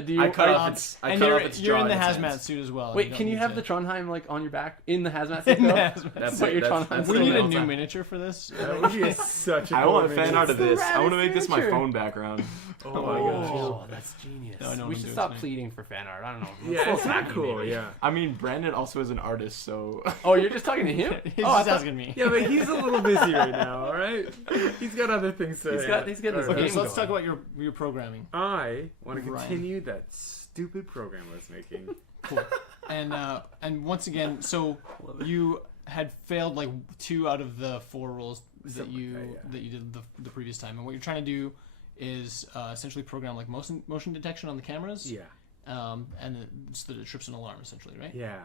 Do you? I cut are- off its. I and cut you're, off its you're jaw in the and its hazmat hands. suit as well. Wait, can you have the Trondheim like on your back in the hazmat suit? though? That's Put it. your That's- Trondheim that's We suit need the a on. new miniature for this. That would be such a I cool want a fan image. art of the this. I want to raddest make this my miniature. phone background. Oh my gosh. Oh, that's genius. No, I know what we I'm should doing stop tonight. pleading for fan art. I don't know. Yeah, it's not Hacky, cool. maybe. Yeah. I mean, Brandon also is an artist, so. Oh, you're just talking to him? He's oh, I just thought- asking me. Yeah, but he's a little busy right now. All right. He's got other things to. He's getting his All right. Okay, game so let's going. talk about your programming. I want to Ryan. continue that stupid program I was making. Cool. And once again, so you had failed like 2 out of the 4 rolls that Something you like that, yeah. that you did the previous time, and what you're trying to do is essentially program like motion detection on the cameras. Yeah. And so that it trips an alarm essentially, right? Yeah.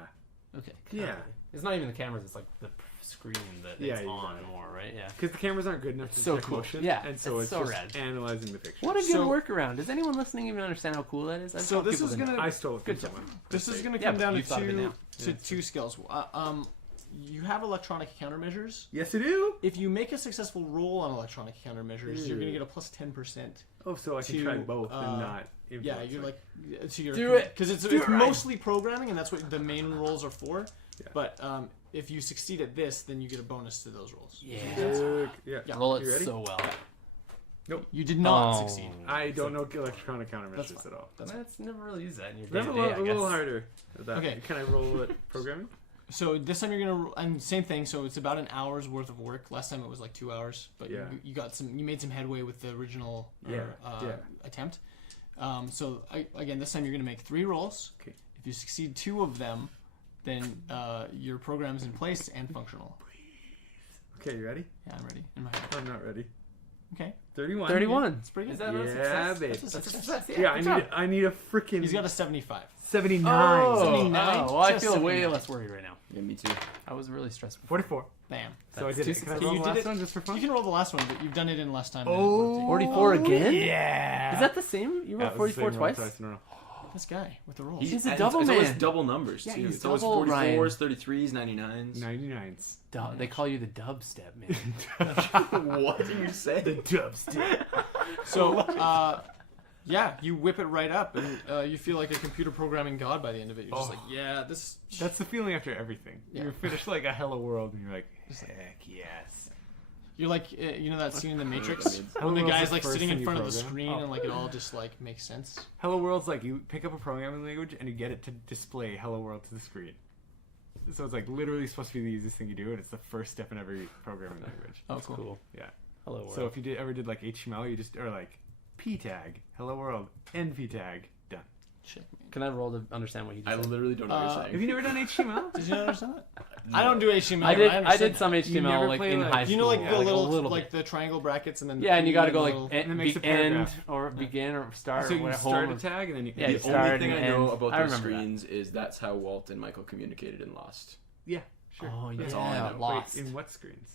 Okay. Yeah. It's not even the cameras, it's like the screen that Yeah, it's you on got it. more, right? Yeah. Because the cameras aren't good enough It's to so detect cool. motion. Yeah, And so it's it's so just rad. analyzing the picture. What a good So- workaround. Does anyone listening even understand how cool that is? I just So want this people is to know. gonna I stole it from Good job. someone. this is gonna Yeah, come but down you've thought of it now. to 2 skills. You have electronic countermeasures. Yes, I do. If you make a successful roll on electronic countermeasures, you're gonna get a plus 10%. Oh, so I can To, try both and not. Yeah, influence you're it. like to your Do it. because it's Do it right. mostly programming, and that's what the main rolls are for. Yeah. But if you succeed at this, then you get a bonus to those rolls. Yeah. Yeah. Yeah. Roll it You ready? so well. You did not Oh. succeed. I don't know electronic countermeasures That's at all. That's never really used that in your That's a day-to-day, I little guess. harder. At that. Okay. Can I roll it programming? So this time you're gonna and same thing. So it's about an hour's worth of work. Last time it was like 2 hours, but Yeah. you made some headway with the original Yeah, yeah. attempt. So again, this time you're gonna make 3 rolls. Okay. If you succeed 2 of them, then your program is in place and functional. Okay, you ready? Yeah, I'm ready. In my head. I'm not ready. Okay, 31. 31. that's pretty Is good. that not a Yeah, success? babe. That's a That's a success. success. Yeah, good job. I need a freaking. He's got a 75. 79. Oh, 79? oh, well, I Just feel way 79. less worried right now. Yeah, me too. I was really stressed before. 44. Bam. So I That's did two it. Can I successes. roll You the did last it- one just for fun? You can roll the last one, but you've done it in less time. Oh. Than 44 again? Yeah. Is that the same? You rolled 44 twice? in a row. this guy with the rolls. He's a and double it's always man. double numbers Yeah, too. he's It's always double, 44s, 33s, 99s. 99s. They call you the dubstep man. What do you say? The dubstep. So, yeah, you whip it right up, and you feel like a computer programming god by the end of it. You're just like, yeah, this. That's the feeling after everything. Yeah. You finish like a Hello World and you're like, heck yes. You're like, you know that scene in The Matrix that means. when the Hello World's guy's the like first sitting thing in you front of the program? screen Oh. and like it all just like makes sense. Hello World's like you pick up a programming language and you get it to display Hello World to the screen. So it's like literally supposed to be the easiest thing you do, and it's the first step in every programming language. Oh, cool. Yeah. Hello world. So if you ever did like HTML, you just or like p tag, Hello World, np tag, done. Shit, man. Can I roll to understand what he I just said? literally don't know what you're Have saying. you never done HTML? Did you not understand that? I don't do HTML. I but did. I understand did that. some You HTML never like play, in like- high school. You know, like yeah, the a little, bit. like the triangle brackets, and then Yeah, and you got to go little- like And it makes a the end paragraph. or begin or start So or you whatever. start home a tag and then you Yeah, The you only start thing and I know end. about I those remember that. screens is that's how Walt and Michael communicated in Lost. yeah, sure. Oh That's yeah, all I know. Lost. Wait, in what screens?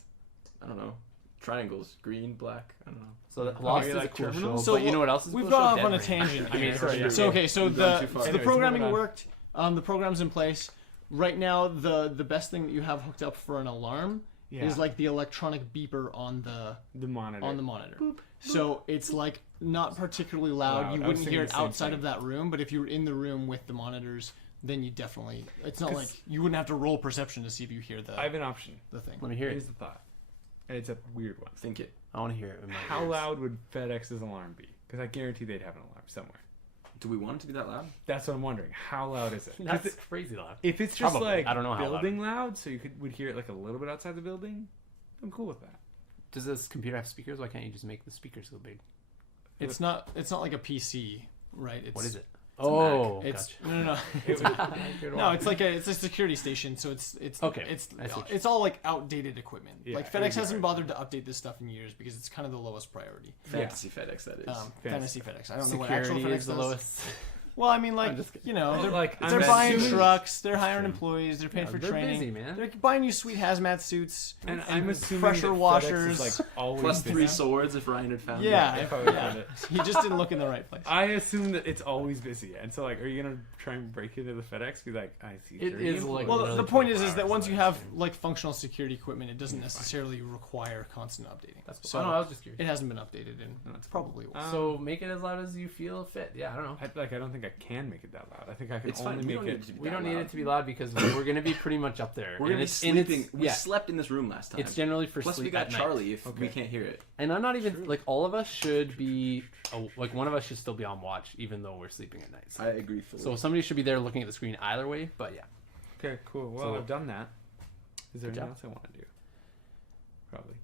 I don't know. Triangles, green, black. I don't know. So that Lost is like a cool terminals? show. So but you know what else is a We've cool gone show? off on a Dead Rain. tangent. I mean, sorry, yeah. So okay, so You've gone the too far. the Anyways, programming moving on. worked. The program's in place. Right now, the best thing that you have hooked up for an alarm Yeah. is like the electronic beeper on the the monitor. So it's like not particularly loud. Loud. You I was wouldn't thinking hear the it same outside thing. of that room, but if you were in the room with the monitors, then you definitely. It's not 'Cause- like you wouldn't have to roll perception to see if you hear I have an option. the thing. Let me hear Here's it. the thought. And it's a weird one. Think it. I want to hear it. In my How ears. loud would FedEx's alarm be? Because I guarantee they'd have an alarm somewhere. Do we want it to be that loud? That's what I'm wondering. How loud is it? 'Cause That's it- crazy loud. if it's just Probably. like I don't know how loud. building loud, so you would hear it like a little bit outside the building, I'm cool with that. Does this computer have speakers? Why can't you just make the speakers so big? It's not like a PC, right? It's, What is it? a Oh, It's gotcha. no. No, it's like it's a security station, so it's Okay, It's I see what it's all like outdated equipment. Yeah, like it would FedEx be hasn't hard. bothered to update this stuff in years because it's kind of the lowest priority. Fantasy FedEx, that is. Fantasy FedEx. I don't know what Security actual FedEx is the does. lowest. Well, I mean, like, I'm just kidding. they're, Like, they're I'm buying assuming- trucks, they're hiring employees, they're paying Yeah, for they're training. busy, man. They're buying you sweet hazmat suits And I'm assuming pressure that FedEx washers. is, like, always Plus busy. 3 swords if Ryan had found Yeah, it. if I would yeah. find it. He just didn't look in the right place. I assume that it's always busy, and so like, are you gonna try and break into the FedEx? Be like, I see. It 30 is, like, employees. Well, literally the point is 24 that hours once a you day. have like functional security equipment, it doesn't necessarily require constant updating. That's So I don't know, I was just curious. it hasn't been updated in that's probably a while. So make it as loud as you feel fit. Yeah, I don't know. I don't think I can make it that loud. I think I can It's only fine. We make don't need it. it to be We that don't need loud. it to be loud because we're gonna be pretty much up there. We're gonna And be and sleeping. We yeah, slept in this room last time. it's generally for Plus, sleep we got at night. Charlie if we Okay. can't hear it. And I'm not even like all of us should be like one of us should still be on watch even though we're sleeping at night. I agree fully. So somebody should be there looking at the screen either way. But yeah, Okay, cool. Well, So- I've done that. Is there Good anything job. else I want to do? Probably.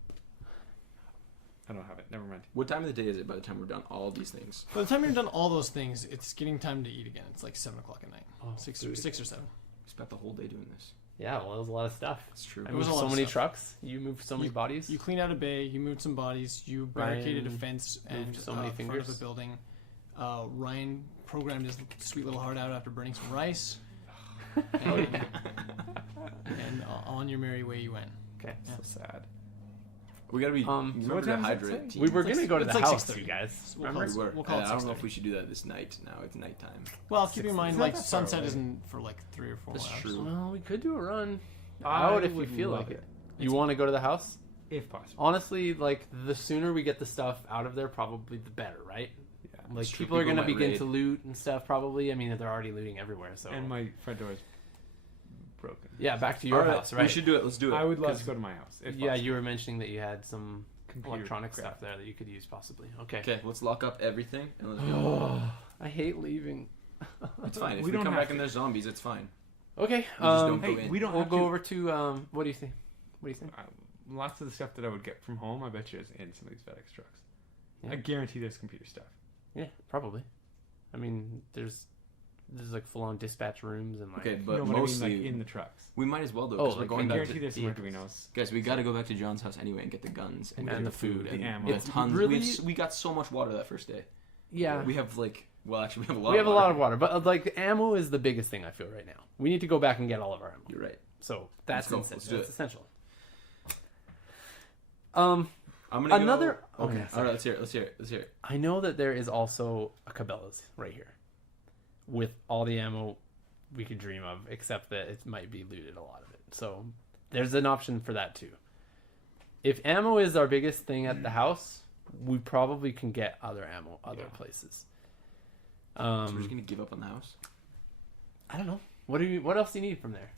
I don't have it. Never mind. What time of the day is it by the time we're done all these things? By the time you're done all those things, it's getting time to eat again. It's like 7:00 at night, Oh, six food. or 7. We spent the whole day doing this. yeah. Well, that was a lot of stuff. That's true. I It was moved a lot so of many stuff. trucks. You moved so many bodies. You cleaned out a bay, you moved some bodies, you barricaded a Ryan fence and moved so many front of fingers. the building. Ryan programmed his sweet little heart out after burning some rice. and, and on your merry way you went. Okay. So sad. We gotta be. So remember what to time does it hydrate. say? We were It's like- gonna go to it's the like house, 6:30. you guys. We'll Remember? call We were. We'll call it I don't know 6:30. if we should do that this night. Now it's nighttime. Well, keep in mind, It's not like that far sunset away. isn't for like 3 or 4 That's hours. true. Well, we could do a run I out if you would feel love like it. it. You want to go to the house? If possible. Honestly, like the sooner we get the stuff out of there, probably the better, right? Yeah. Like true. people are People gonna might begin raid. to loot and stuff. Probably. I mean, they're already looting everywhere. So And my front door is broken. yeah, back to your All right, house, right? We should do it. Let's do it. I would love 'Cause- to go to my house. If Yeah, possible. you were mentioning that you had some Computer electronic crap. stuff there that you could use possibly. Okay. Okay, let's lock up everything and let's go. Oh, I hate leaving. It's fine. If We we, don't come have back to. and there's zombies, it's fine. Okay. just don't go Hey, in. we don't We'll have go to. over to what do you think? What do you think? Lots of the stuff that I would get from home, I bet you is in some of these FedEx trucks. Yeah. I guarantee there's computer stuff. Yeah, probably. I mean, there's like full on dispatch rooms and like. Okay, but no, what mostly I mean, like in the trucks. we might as well though Oh, because like, we're I going back guarantee to there's some vehicles. Arduinos. guys. We got to go back to John's house anyway and get the guns and, And get the the food the and ammo. the It's tons. really- We got so much water that first day. Yeah. We have like actually we have a lot. We have of a water. lot of water, but like the ammo is the biggest thing I feel right now. We need to go back and get all of our ammo. You're right. So that's go. essential. Let's do That's it. essential. I'm gonna Another- Go... Okay. okay, All sorry. right. Let's hear it. Let's hear it. Let's hear it. I know that there is also a Cabela's right here, with all the ammo we could dream of, except that it might be looted a lot of it. So there's an option for that too. If ammo is our biggest thing at the house, we probably can get other ammo other places. So we're just gonna give up on the house. I don't know. What else do you need from there?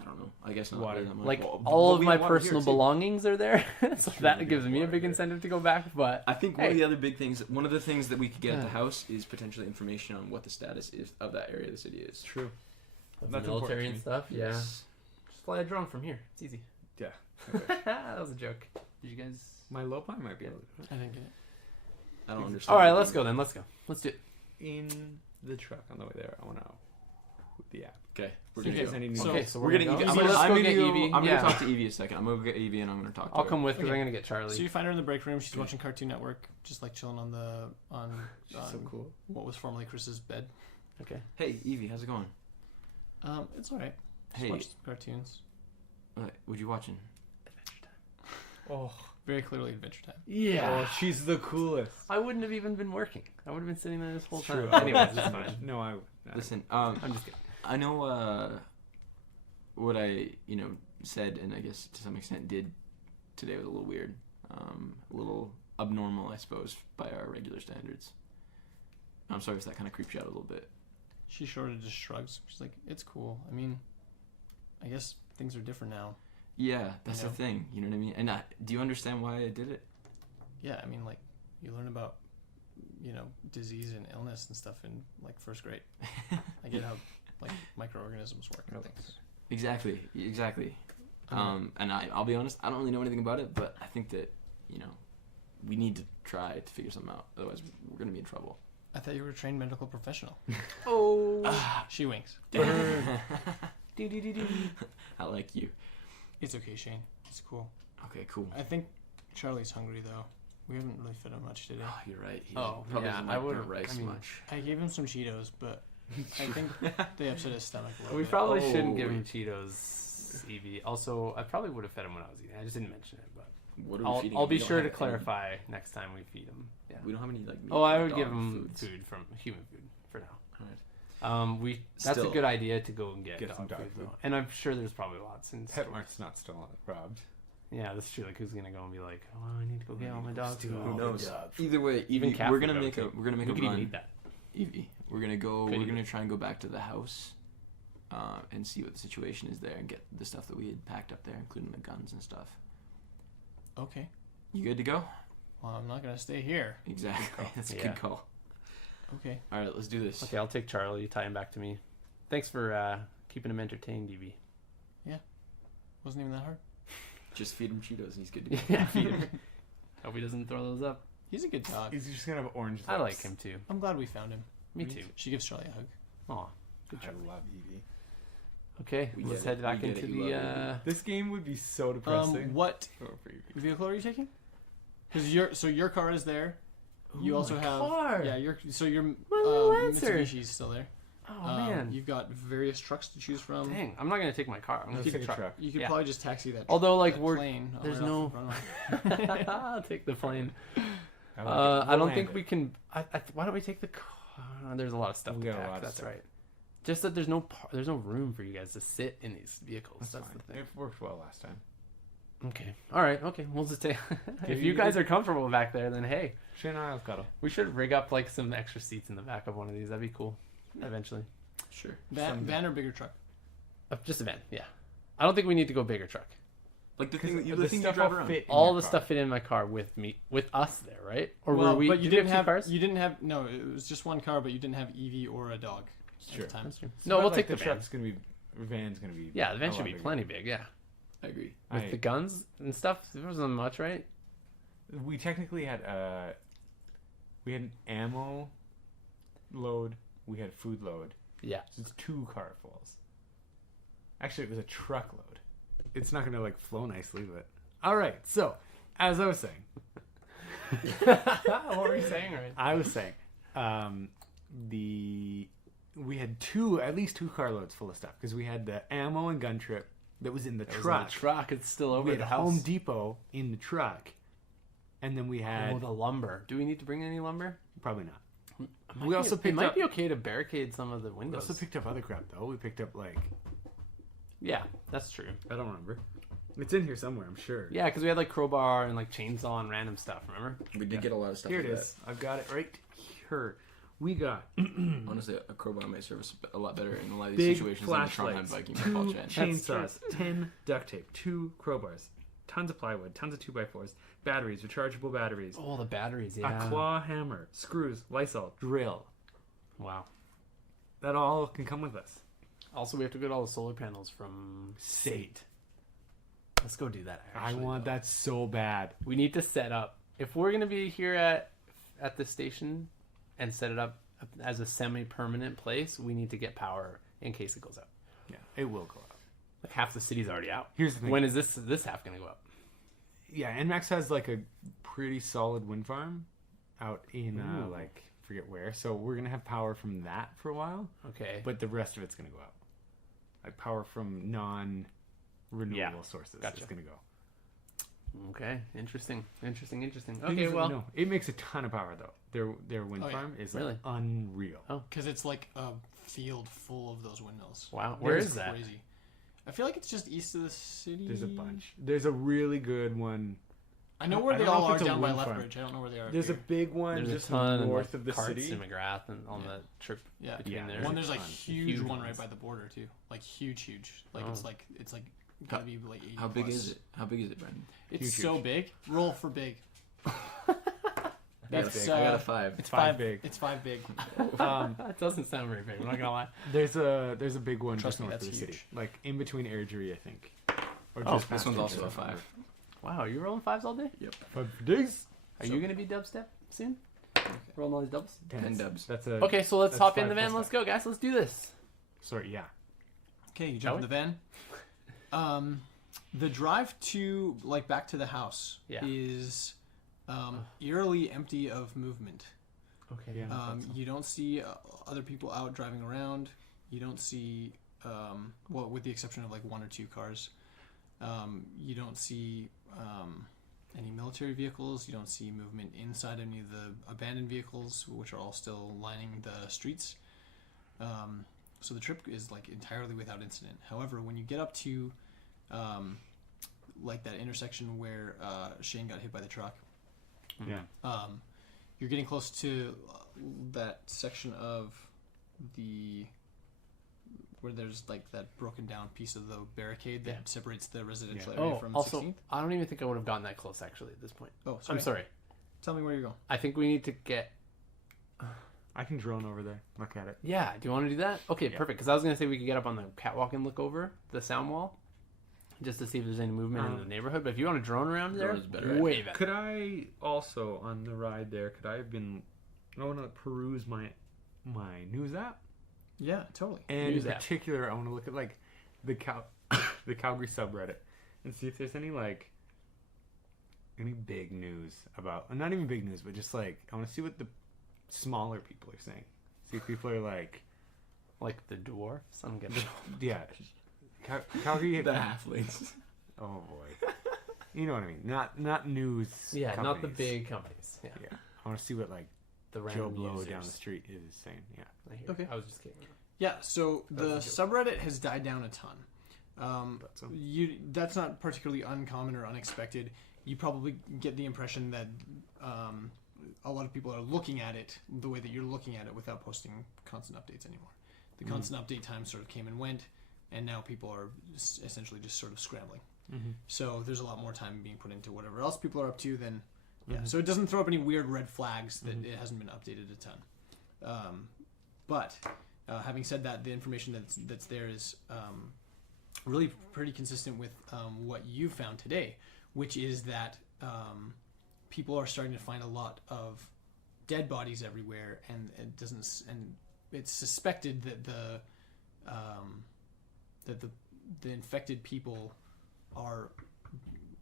I don't know. I guess not. Water. really that much. Like Well, all but of we my have water here, personal too. belongings are there, so that we gives have me a water big here. incentive to go back. But I think Hey. one of the other big things, one of the things that we could get at the Yeah. house is potentially information on what the status is of that area of the city is. True. the That's military and important stuff, yeah. Yes. Just fly a drone from here. It's easy. Yeah. That was a joke. Did you guys? My Lopi might be able to I think it. I don't understand. All right, let's go then. Let's go. Let's do it. in the truck on the way there. I want to the app. Okay, we're See if gonna there's go. any new. Okay, so We're we're getting. gonna Evie. go. I'm So gonna, let's I'm go gonna get go- Evie. I'm gonna Yeah. talk to Evie a second. I'm gonna go get Evie and I'm gonna talk to I'll her. come with because Okay. I'm gonna get Charlie. So you find her in the break room. She's watching Cartoon Network, just like chilling on So cool. what was formerly Chris's bed. Okay. Hey, Evie, how's it going? It's all right. Just Hey, watch some cartoons. what you watching? Oh, Very clearly Adventure Time. Yeah. oh, she's the coolest. I wouldn't have even been working. I would have been sitting there this whole True. time. Anyways, it's fine. No, I. Listen, I'm just kidding. I know what I said, and I guess to some extent did today was a little weird, a little abnormal, I suppose, by our regular standards. I'm sorry if that kind of creeps you out a little bit. She sort of just shrugs. She's like, "It's cool. I mean, I guess things are different now." Yeah, that's You know? the thing. You know what I mean? And do you understand why I did it? Yeah, I mean, like, you learn about, disease and illness and stuff in like first grade. I get how like microorganisms work and things. Exactly. And I'll be honest, I don't really know anything about it, but I think that we need to try to figure something out. Otherwise, we're gonna be in trouble. I thought you were a trained medical professional. Oh. She winks. I like you. It's okay, Shane. It's cool. Okay, cool. I think Charlie's hungry though. We haven't really fed him much today. Oh, you're right. He Oh, probably yeah, doesn't I like would- burnt rice I mean, much. I gave him some Cheetos, but I think they upset his stomach a little We bit. probably Oh. shouldn't give him Cheetos, Evie. Also, I probably would have fed him when I was eating. I just didn't mention it, but What are we feeding I'll him? be We don't sure to have any- clarify next time we feed him. Yeah. We don't have any like. Meat Oh, I or would give dog him foods. food from human food for now. Alright. That's Still- a good idea to go and get Get dog, some dog food, food. though. And I'm sure there's probably lots in stores. PetMart's not stolen, robbed. Yeah, that's true. Like, who's gonna go and be like, "Oh, I need to go get all my dog food." Who knows? Either way, Even Evie, cat we're food, gonna I would make a think. we're gonna make We a could even run. eat that. Evie, we're gonna go. Could We're eat gonna it. try and go back to the house, and see what the situation is there, and get the stuff that we had packed up there, including the guns and stuff. Okay. You good to go? Well, I'm not gonna stay here. Exactly. That's a Yeah. good call. Okay. All right, let's do this. Okay, I'll take Charlie. Tie him back to me. Thanks for keeping him entertained, Evie. Wasn't even that hard. Just feed him Cheetos, and he's good to go. Yeah, feed him. Hope he doesn't throw those up. He's a good dog. He's just gonna have orange lips. I like him too. I'm glad we found him. Me too. She gives Charlie a hug. Aw, good I job. love Evie. Okay, We let's get head it. back We get into it. You the. love This game would be so depressing. What Oh, for Evie. vehicle are you taking? Because your car is there. You Ooh, also my have car. yeah. Your My little Lancer. Mitsubishi's still there. Oh man, You've got various trucks to choose from. dang! I'm not gonna take my car. I'm gonna Let's take take a a truck. truck. You could Yeah. probably just taxi that. Although, like, that we're plane there's right no- off the runway. I'll take the plane. I like it. I We'll don't land think it. we can. why don't we take the car? There's a lot of stuff We'll to get a pack. lot of That's stuff. right. Just that there's no room for you guys to sit in these vehicles. That's That's fine. the thing. It worked well last time. Okay. All right. Okay. We'll just take. if you- you guys are comfortable back there, then hey, Shane and I'll cuddle. we should rig up like some extra seats in the back of one of these. That'd be cool. Eventually, Sure. Van or bigger truck? just a van. Yeah. I don't think we need to go bigger truck. Like the thing, The the thing you stuff drive will around. fit in All your the car. stuff fit in my car with us there, right? Or Well, were we? but you did we didn't have have two cars? you didn't have no. It was just one car, but you didn't have Evie or a dog Sure. at the time. That's true. So No, but, we'll like, take the the van. truck's gonna be. Van's gonna be. Yeah, the van a should lot be bigger. plenty big. Yeah. I agree. With the guns and stuff, there wasn't much, right? We technically had we had an ammo load. We had a food load. Yeah. So it's 2 car fulls. Actually, it was a truckload. It's not gonna like flow nicely, but all right. So, as I was saying, What were you saying, right? I was saying, we had at least two carloads full of stuff because we had the ammo and gun trip that was in the It was in truck. the truck. It's still over We at had the house. Home Depot in the truck, and then we had Oh, the lumber. Do we need to bring any lumber? probably not. Might We also it picked might up- be okay to barricade some of the We windows. also picked up other crap though. We picked up like Yeah, that's true. I don't remember. It's in here somewhere, I'm sure. Yeah, because we had like crowbar and like chainsaw and random stuff. Remember? We did get a lot of stuff. Here it with is. I've got it right here. We got that. Honestly, a crowbar might serve us a lot better in a lot of these big situations than the Trondheim flashlights, Viking 2 Paul Chen. chainsaws, 10 duct tape, 2 crowbars, tons of plywood, tons of 2x4s, batteries, rechargeable batteries, Oh, the batteries. Yeah. a claw hammer, screws, Lysol, drill. Wow. That all can come with us. Also, we have to get all the solar panels from Sate. Let's go do that. I actually, want though. that so bad. We need to set up. If we're gonna be here at the station and set it up as a semi-permanent place, we need to get power in case it goes out. Yeah, it will go up. Like half the city's already out. Here's the thing. When is this half gonna go up? Yeah, NMAX has like a pretty solid wind farm out in Ooh. like forget where. So we're gonna have power from that for a while, Okay. but the rest of it's gonna go up. Like power from non-renewable sources gotcha. is gonna go. Okay. Interesting. Okay. Things- Well. no, it makes a ton of power though. Their wind Oh, yeah. farm is Really? like, unreal. Because it's like a field full of those windmills. Wow. Where It's is that? Crazy. I feel like it's just east of the city. There's a bunch. There's a really good one. I know where I they don't know all if are it's a down by wind farm. Lethbridge. I don't know where they are. There's a here. big one There's just a ton north like, of the Carts city. in McGrath and on the trip Yeah. between Yeah, there. One there's like ton. huge one right ones. by the border too. Like huge. Like Oh. it's like gotta be like 80 How big plus. is it? How big is it, Brandon? It's Huge, so huge. big. Roll for big. That's It's, big. I got uh, a 5. It's five big. It's 5 big. That doesn't sound very big. I'm not gonna lie. There's a big one Trust just me, north that's of the city, huge. like in between Airdrie, I think. Or Oh, This past one's Airdrie, also I a don't 5. remember. Wow, you rolling fives all day? 5 days. Are you gonna be dubstep soon? Rolling all these dubs? 10 dubs. That's a Okay, so let's That's hop in 5 the van. plus Let's 5. go, guys. Let's do this. Sorry, yeah. Okay, you Shall jump in the van. The drive to back to the house Yeah. is Eerily empty of movement. Okay. Yeah. You don't see other people out driving around. You don't see, well, with the exception of like 1 or 2 cars. You don't see any military vehicles. You don't see movement inside any of the abandoned vehicles, which are all still lining the streets. So the trip is like entirely without incident. However, when you get up to like that intersection where Shane got hit by the truck, Yeah. you're getting close to that section of the where there's like that broken down piece of the barricade that separates the residential area from also, 16th. I don't even think I would have gotten that close actually at this point. Oh, sorry. I'm sorry. Tell me where you're going. I think we need to get. I can drone over there. Look at it. Yeah, do you want to do that? Okay, perfect. Because I was gonna say we could get up on the catwalk and look over the sound wall, just to see if there's any movement in the neighborhood. But if you want to drone around there, Drone is better. way better. Could I also on the ride there? Could I have been? I want to peruse my news app, Yeah, totally. and News in app. particular, I want to look at like the the Calgary subreddit and see if there's any like any big news about, not even big news, but just like I want to see what the smaller people are saying. See if people are like, Like the dwarfs. I'm getting. yeah, Calgary. The halflings. Oh boy, you know what I mean. Not news. Yeah, not the companies. big companies. Yeah, Yeah, I want to see what like the Joe random Blow users. down the street is saying. Yeah. I hear Okay. you. I was just kidding. Yeah, so the was a subreddit has died down a ton. That's a- That's not particularly uncommon or unexpected. You probably get the impression that a lot of people are looking at it the way that you're looking at it without posting constant updates anymore. The constant update time sort of came and went, and now people are essentially just sort of scrambling. So there's a lot more time being put into whatever else people are up to than... Yeah, so it doesn't throw up any weird red flags that it hasn't been updated a ton. But having said that, the information that's there is really pretty consistent with what you found today, which is that people are starting to find a lot of dead bodies everywhere, and it's suspected that the infected people are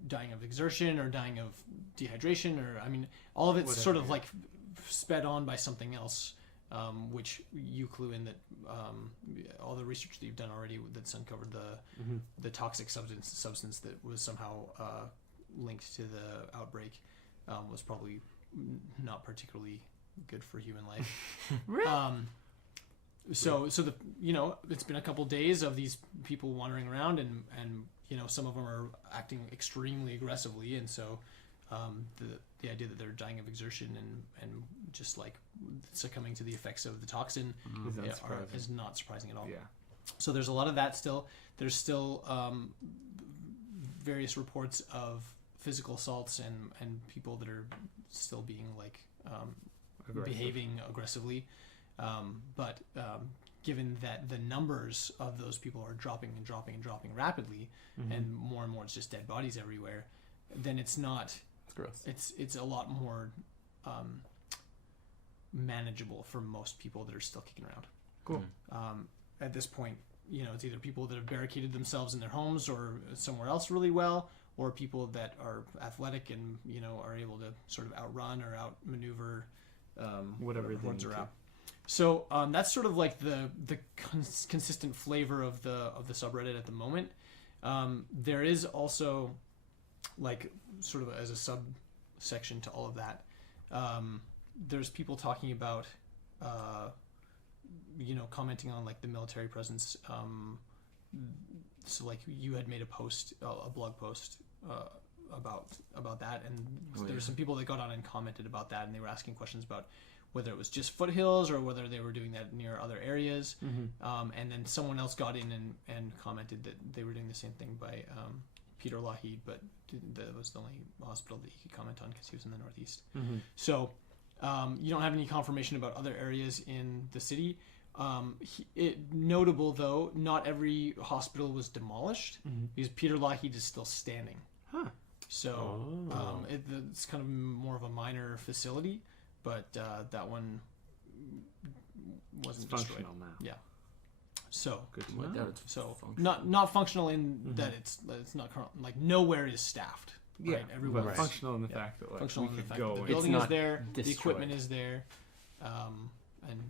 dying of exertion or dying of dehydration, or I mean, all of it's sort of like sped on by something else, which you clue in that all the research that you've done already that's uncovered the toxic substance that was somehow linked to the outbreak was probably not particularly good for human life. So the it's been a couple days of these people wandering around, and some of them are acting extremely aggressively, and so the idea that they're dying of exertion and just like succumbing to the effects of the toxin is not surprising at all. Yeah. So there's a lot of that still. There's still various reports of physical assaults and people that are still being like behaving aggressively. But given that the numbers of those people are dropping and dropping and dropping rapidly, and more it's just dead bodies everywhere, then it's not. It's gross. It's a lot more manageable for most people that are still kicking around. Cool. At this point, it's either people that have barricaded themselves in their homes or somewhere else really well, or people that are athletic and are able to sort of outrun or outmaneuver Whatever they hordes need are to. out. So that's sort of like the consistent flavor of the subreddit at the moment. There is also, like, sort of as a subsection to all of that, there's people talking about commenting on like the military presence. So like you had made a blog post about that, and there were some people that got on and commented about that, and they were asking questions about whether it was just foothills or whether they were doing that near other areas. And then someone else got in and commented that they were doing the same thing by Peter Lougheed, but that was the only hospital that he could comment on because he was in the Northeast. So you don't have any confirmation about other areas in the city. Notable though, not every hospital was demolished because Peter Lougheed is still standing. So it's kind of more of a minor facility, but that one wasn't It's destroyed. functional now. Yeah. So Good to I know. doubt it's so functional. not functional in that it's not like nowhere is staffed. Yeah, right? Everyone right. functional in the Yeah. fact that like functional we in the could fact go that the and building is not there, the destroyed. equipment is there, and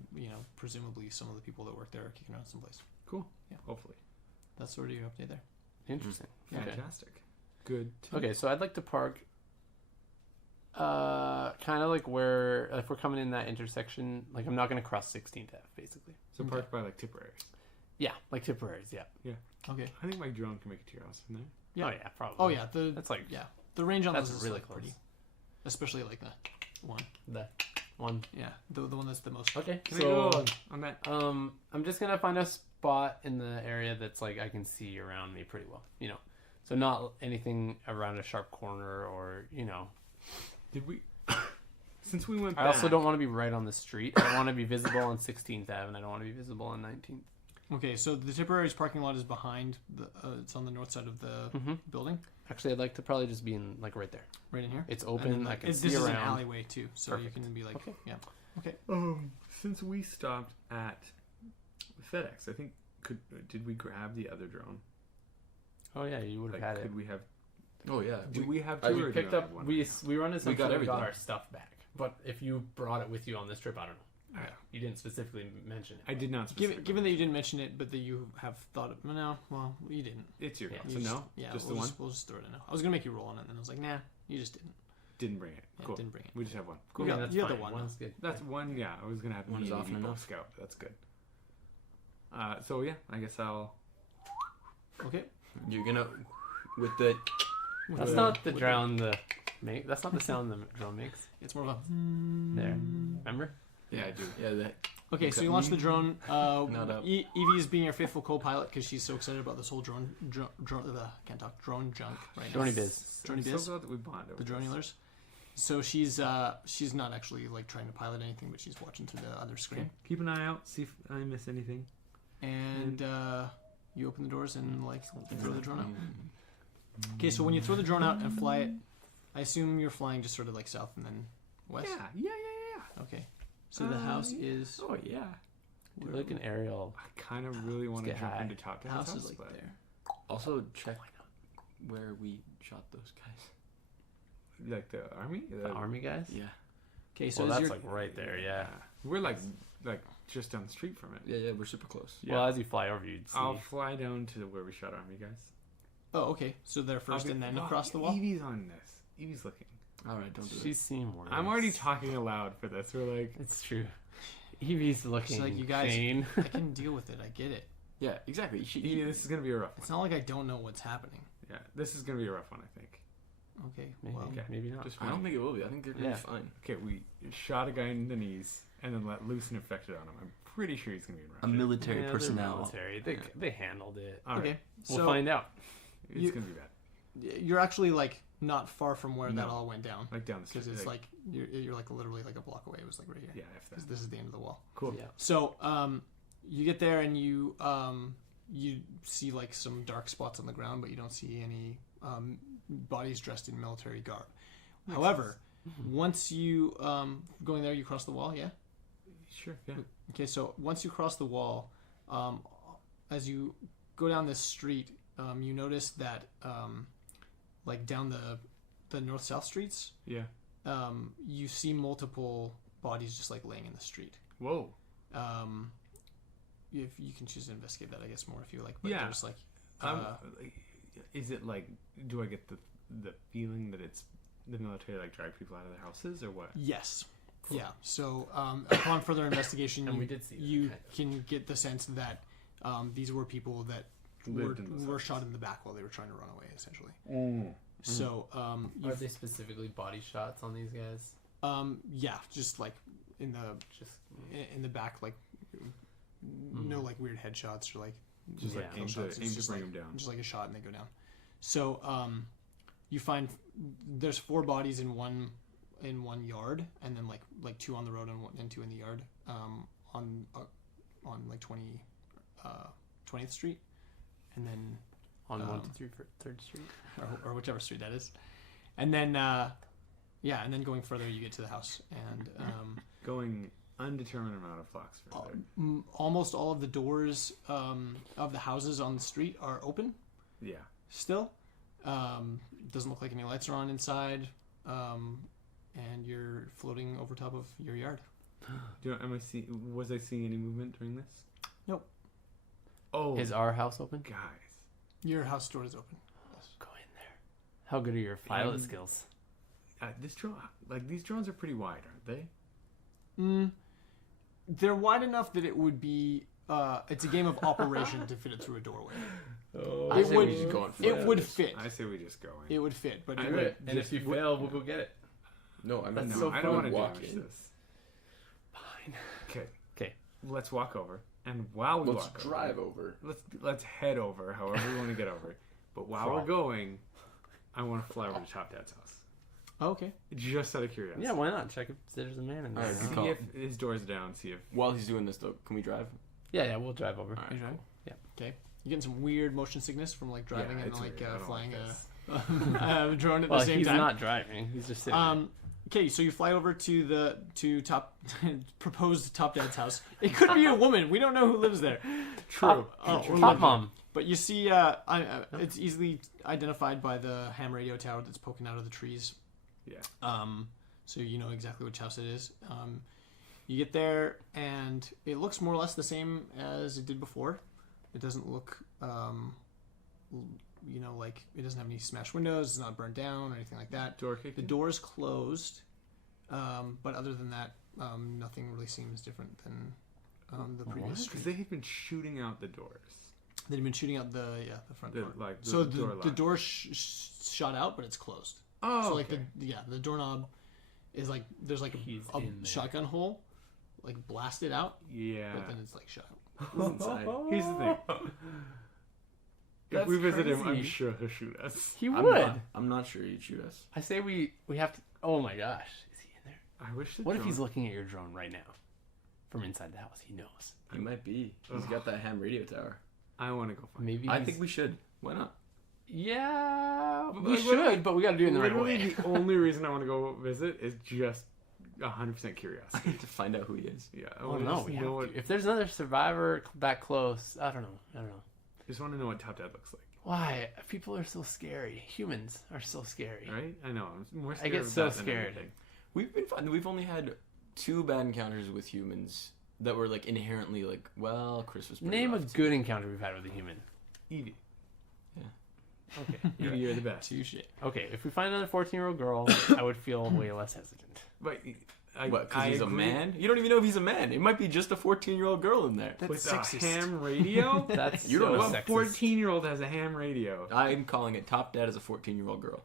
presumably some of the people that work there are kicking around someplace. cool. Yeah. Hopefully, That's sort of your update there. Interesting. Okay. fantastic. Good. Okay, so I'd like to park kind of like where, if we're coming in that intersection, like I'm not going to cross 16th Ave, basically. So park by like Tipperary. Yeah, like Tipperary's, yeah. Okay. I think my drone can make it to your house from there. Yeah. Oh, yeah, probably. Oh yeah, That's like, the range on that's those is really like close. pretty, especially like the one. The one. Yeah, the one that's the most. Okay, Can I go so on that? I'm just going to find a spot in the area that's like I can see around me pretty well, So not anything around a sharp corner or, Did we? Since we went I back, also don't want to be right on the street. I want to be visible on 16th Ave and I don't want to be visible on 19th. Okay, so the Tipperary's parking lot is behind the. It's on the north side of the Mhm. building, Actually, I'd like to probably just be in like right there. right in here. It's And open. then, I like, can this see is an around. alleyway too, so Perfect. you can be like, Okay. yeah. Okay. Since we stopped at FedEx, I think did we grab the other drone? Oh yeah, you would have Like, had it. could we have? Oh yeah. Do we have I- two? we or do Picked we up. have one We right now? run this. We got We everything. got our stuff back. But if you brought it with you on this trip, I don't know. Yeah. You didn't specifically mention it. I did not. specifically Given that you didn't mention it, but that you have thought of no, well, you didn't. It's your Yeah. call. You So just- no, Yeah, just we'll the one. We'll just throw it in. I was gonna make you roll on it, and then I was like, nah, you just didn't. Didn't bring it. Yeah, Cool. didn't bring it. We just have one. Cool. You Yeah, got- that's you got the fine. one, One's good. That's one. Yeah, I was gonna have One is me and often you both enough. scout. But that's good. So yeah, I guess I'll. Okay. You're gonna with the. That's not the drone. That's not the sound the drone makes. It's more of a. There. Remember? Yeah, I do. Yeah. That. Okay, so you launch the drone. Not up. Evie is being your faithful co-pilot because she's so excited about this whole drone junk right now. Droney biz. Droney I'm biz. so glad that we bonded. The with this. dronulars. So she's not actually like trying to pilot anything, but she's watching through the other screen. Okay. Keep an eye out. See if I miss anything. And you open the doors and like throw the drone out. Okay, so when you throw the drone out and fly it, I assume you're flying just sort of like south and then west. Yeah. Okay. So the house is Oh yeah. Do like an aerial. I kind of really want to get jump high. into Top the Gun's house is like but there. Also check where we shot those guys. like the army. The army guys. Yeah. Okay, so Well, as that's you're like right there. Yeah. We're like just down the street from it. Yeah. We're super close. Yeah. Well, as you fly over, you'd see. I'll fly down to where we shot army guys. oh okay, so they're first and then across the wall. Evie's on this. Evie's looking. All right. Don't do She's seen worse. I'm already talking aloud for this. We're like, It's true. Evie's looking like, you guys- sane. I can deal with it. I get it. that. Yeah. Exactly. Evie, this is gonna be a rough one. It's not like I don't know what's happening. Yeah, this is gonna be a rough one, I think. Okay. Maybe, Well, Okay. maybe not. Just I don't think it will be. I think they're gonna Yeah. be fine. Okay, we shot a guy in the knees and then let loose an infected on him. I'm pretty sure he's gonna be in rough A shape. military Yeah, they're personnel. military. They handled it. All right, okay. We'll So find out. it's you- gonna be bad. you're actually like not far from where that No. all went down Like down the street. because it's like you're like literally like a block away. It was like right here. yeah, if that. 'Cause this is the end of the wall. Cool. Yeah. So you get there and you see like some dark spots on the ground, but you don't see any bodies dressed in military garb. However, once you going there, you cross the wall. Yeah. Sure. Yeah. Okay. So once you cross the wall, as you go down this street, you notice that like down the north-south streets, Yeah. you see multiple bodies just like laying in the street. Whoa. If you can choose to investigate that, I guess more if you like. But Yeah. there's like, Is it like? Do I get the feeling that it's the military like drag people out of their houses or what? yes, yeah. So upon further investigation, And we did see that, you kind of. can get the sense that these were people that Lived in those were houses. shot in the back while they were trying to run away, essentially. Mm. So Are they specifically body shots on these guys? yeah, just like in the Just back, like no like weird headshots or like Just like Yeah. aim shots. to It's just bring like- them down. just like a shot and they go down. So you find there's 4 bodies in one yard, and then like 2 on the road and 2 in the yard on like 20th Street, and then on 1 Um, to 3 for 3rd Street. or whichever street that is, and then yeah, and then going further you get to the house, and Going undetermined amount of blocks further. almost all of the doors of the houses on the street are open Yeah. still. Doesn't look like any lights are on inside. And you're floating over top of your yard. Was I seeing any movement during this? Nope. Oh, Is our house open? guys. Your house door is open. Go in there. How good are your pilot Um, skills? This drone, these drones are pretty wide, aren't they? They're wide enough that it would be. It's a game of operation to fit it through a doorway. I It say would. we just go on foot. It would fit. I say we just go in. It would fit, but I it would- would. And if you fail, we'll go get it. No, I mean, That's No, so I don't want to walk damage in. this. Fine. Okay. Okay. Let's walk over, and while we Let's walk drive over. let's head over, however we want to get over. But while Crawl. we're going, I want to fly over to Top Dad's house, Okay. just out of curiosity. Yeah, why not? Check if there's a man in there. All right, you know? good call. See if his door's down. See if While he's doing this, though, can we drive? Yeah, we'll drive over. All right, You driving? cool. Okay. You getting some weird motion sickness from like driving Yeah, and it's like weird. I don't flying like a drone at Well, the same he's time. not driving. He's just sitting. Okay, so you fly over to top proposed Top Dad's house. It could be a woman. We don't know who lives there. True. Or Top lives mom. there. But you see, it's easily identified by the ham radio tower that's poking out of the trees. yeah. So you know exactly which house it is. You get there, and it looks more or less the same as it did before. It doesn't look, like it doesn't have any smashed windows. It's not burnt down or anything like that. Door kicked The in? door is closed, but other than that, nothing really seems different than the previous Because street. they had been shooting out the doors. They've been shooting out the front door. Like So door the lock. door shot out, but it's closed. Oh, So like okay. the doorknob is like there's like He's a in there. shotgun hole, like blasted out, Yeah. but then it's like shut. Who's inside? Here's the thing. If That's we visit him, I'm crazy. sure he'll shoot us. He I'm would. not, I'm not sure he'd shoot us. I say we have to. Oh my gosh, is he in there? I wish. What if he's looking at your drone right now, from inside the house? He knows. He might be. He's got that ham radio tower. I want to go find. Maybe. I he's- think we should. Why not? Yeah, we But- should, but we got to do it in the right Literally, way. the only reason I want to go visit is just 100% curiosity. To find out who he is. Yeah, I Oh want no, to we know have what. to. If there's another survivor that close, I don't know. Just want to know what Top Dad looks like, Why? People are so scary. Humans are so scary. right? I know. I'm more I scared get of so that than scared. anything. We've been fine. We've only had 2 bad encounters with humans that were like inherently like, well, Chris was pretty Name a rough. good encounter we've had with a human. Evie. Okay. Evie, you're the best. Touche. Okay, if we find another 14-year-old girl, I would feel way less hesitant. But What, because he's agree. a man? You don't even know if he's a man. It might be just a 14-year-old girl in there. That's With sexist. a ham radio? That's You don't so know. What sexist. 14-year-old has a ham radio? I'm calling it Top Dad as a 14-year-old girl.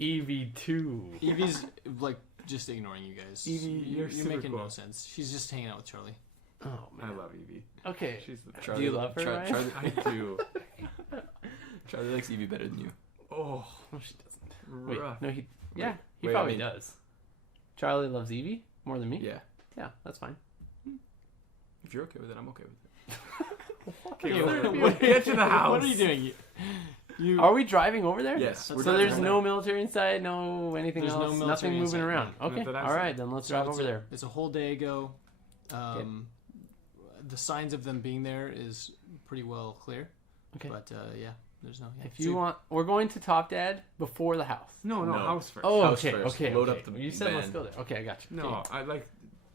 EV2. Evie's like just ignoring you guys. Evie, you're super making no cool. sense. She's just hanging out with Charlie. Oh I man. love Evie. Okay. She's the best. Do you love her, Ryan? Charlie, I do. Charlie likes Evie better than you. Oh, No, she doesn't. Wait, rough. no, he. Yeah, he wait, I probably mean- does. Charlie loves Evie more than me. Yeah. Yeah, that's fine. If you're okay with it, I'm okay with it. Okay, what- we'll get to the house. What are you doing? You Are we driving over there? Yes. So we're there's driving no right military inside, no anything There's no else, military nothing moving inside, around. no. Okay, Not that I've all right, seen. then let's So drive it's over a- there. It's a whole day ago. The signs of them being there is pretty well clear. Okay. But yeah, there's no. Yeah. If you want, we're going to Top Dad before the house. No, No. house first. Oh, House okay, first. okay. Load okay. up the You said let's van. go there. Okay, I got you. No, I like.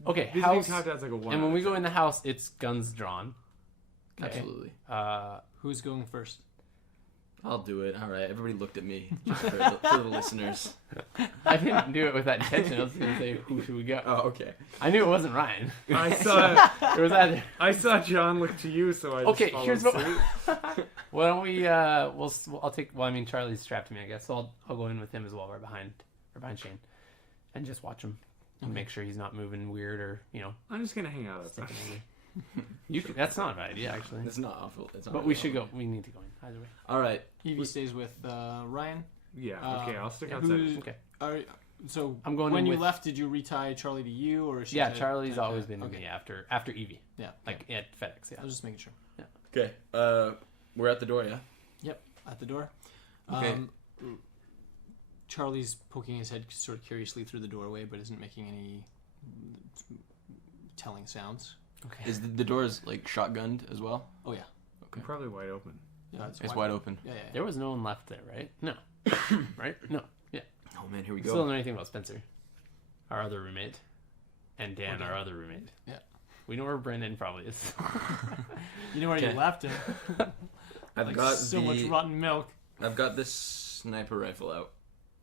Okay, Visiting house. Top Dad's like a one. And when we go in the house, it's guns drawn. Okay. Absolutely. Who's going first? I'll do it. All right. Everybody looked at me just for the listeners. I didn't do it with that intention. I was going to say, who should we go? Oh, okay. I knew it wasn't Ryan. I saw. It was either. I saw John look to you, so I. Okay, just followed here's what. suit. Why don't we? I'll take. Well, I mean, Charlie's strapped to me, I guess. So I'll go in with him as well. We're behind Shane, and just watch him and make sure he's not moving weird or I'm just gonna hang out outside. thinking weird. You could, that's not a bad idea actually. It's not awful. It's not But really we should awful. go. We need to go in either way. All right. Evie stays with Ryan. Yeah. Okay, I'll stick outside. Who's- Okay. So I'm going when in you with- left, did you retie Charlie to you, or is she Yeah, tied- Charlie's tied to- always been with okay. me after Evie, Yeah, like at FedEx. Yeah. I was just making sure. Okay. We're at the door, yeah? Yep, at the door. Okay. Charlie's poking his head sort of curiously through the doorway, but isn't making any telling sounds. Okay. Is the doors like shotgunned as well? Oh yeah. I'm probably wide open. Yeah, It's wide open. Yeah. There was no one left there, right? No. Right? No. Yeah. Oh man, here we Still go. don't know anything about Spencer, our other roommate, and Dan, our other roommate. Yeah. We know where Brendan probably is. You know where you Okay. left him? I've Like got so much rotten milk. I've got this sniper rifle out,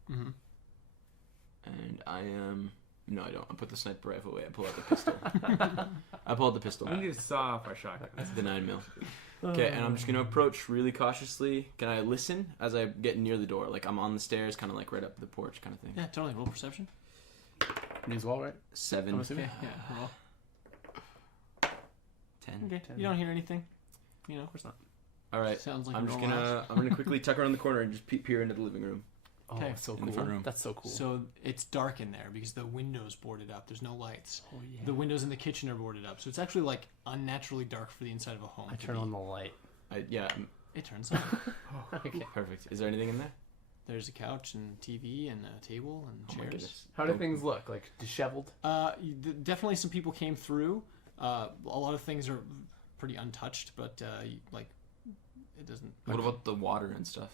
Mm-hmm. and I am. No, I don't. I put the sniper rifle away. I pull out the pistol. I pull out the pistol. We need to saw off our shotgun. It's the 9mm. Okay, and I'm just gonna approach really cautiously. Can I listen as I get near the door? Like I'm on the stairs, kind of like right up the porch, kind of thing. Yeah, totally. Roll perception. News wall, right? 7, I'm assuming. Okay, yeah, roll. 10. Okay, you don't hear anything. You know, Of course not. All right. sounds like I'm a just normal gonna house. I'm gonna quickly tuck around the corner and just peer into the living room. Oh, Okay. so In cool. the front room. That's so cool. So it's dark in there because the window's boarded up. There's no lights. oh, yeah. The windows in the kitchen are boarded up, so it's actually like unnaturally dark for the inside of a home. I to turn be. on the light. It turns on. Okay. Perfect. Is there anything in there? There's a couch and TV and a table and Oh my chairs. goodness. How do things look? Like disheveled? Definitely some people came through. A lot of things are pretty untouched, but like it doesn't. What about the water and stuff?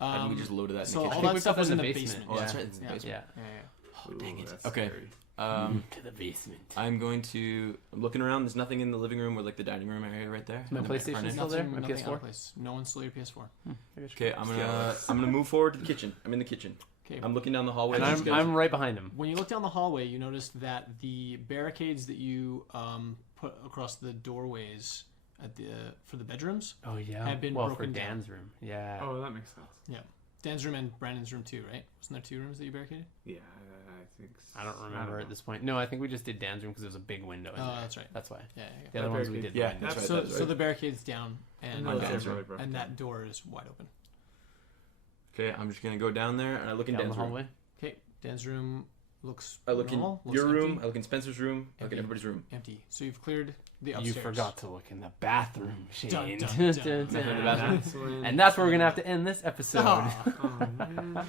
Hadn't we just loaded that in So the all kitchen? that we stuff put was that in in the the basement. Oh, that's yeah. right. It's in the Yeah. basement. Yeah. Oh, dang it. That's Okay. scary. To the basement. I'm going to. I'm looking around. There's nothing in the living room or like the dining room area right there. My In the PlayStation front end. still there? Nothing, My nothing out PS4? of place. No one stole your PS4. Okay, I'm gonna move forward to the kitchen. I'm in the kitchen. Okay. I'm looking down the hallway. And Just goes- I'm right behind him. When you look down the hallway, you notice that the barricades that you put across the doorways at for the bedrooms, Oh yeah. Have been well, broken for down. Dan's room. Yeah. Oh, that makes sense. Dan's room and Brandon's room too, right? Wasn't there 2 rooms that you barricaded? Yeah, I think. I don't remember at this point. No, I think we just did Dan's room because there was a big window. In Oh, there. that's right. That's why. Yeah. The other ones we did. Yeah, behind that's us. right. So, that's so the barricade's down, and No, Dan's really room. broken and down. that door is wide open. Okay, I'm just gonna go down there and I look in Down the Dan's room. hallway. Okay, Dan's room looks I look normal. in looks your room. empty. I look in Spencer's room. I look Empty. in everybody's room. Empty. So you've cleared the You upstairs. forgot to look in the bathroom, Shane. Dun, dun, dun. Dun, dun. That's when- And that's where we're gonna have to end this episode. Ah. Oh, man.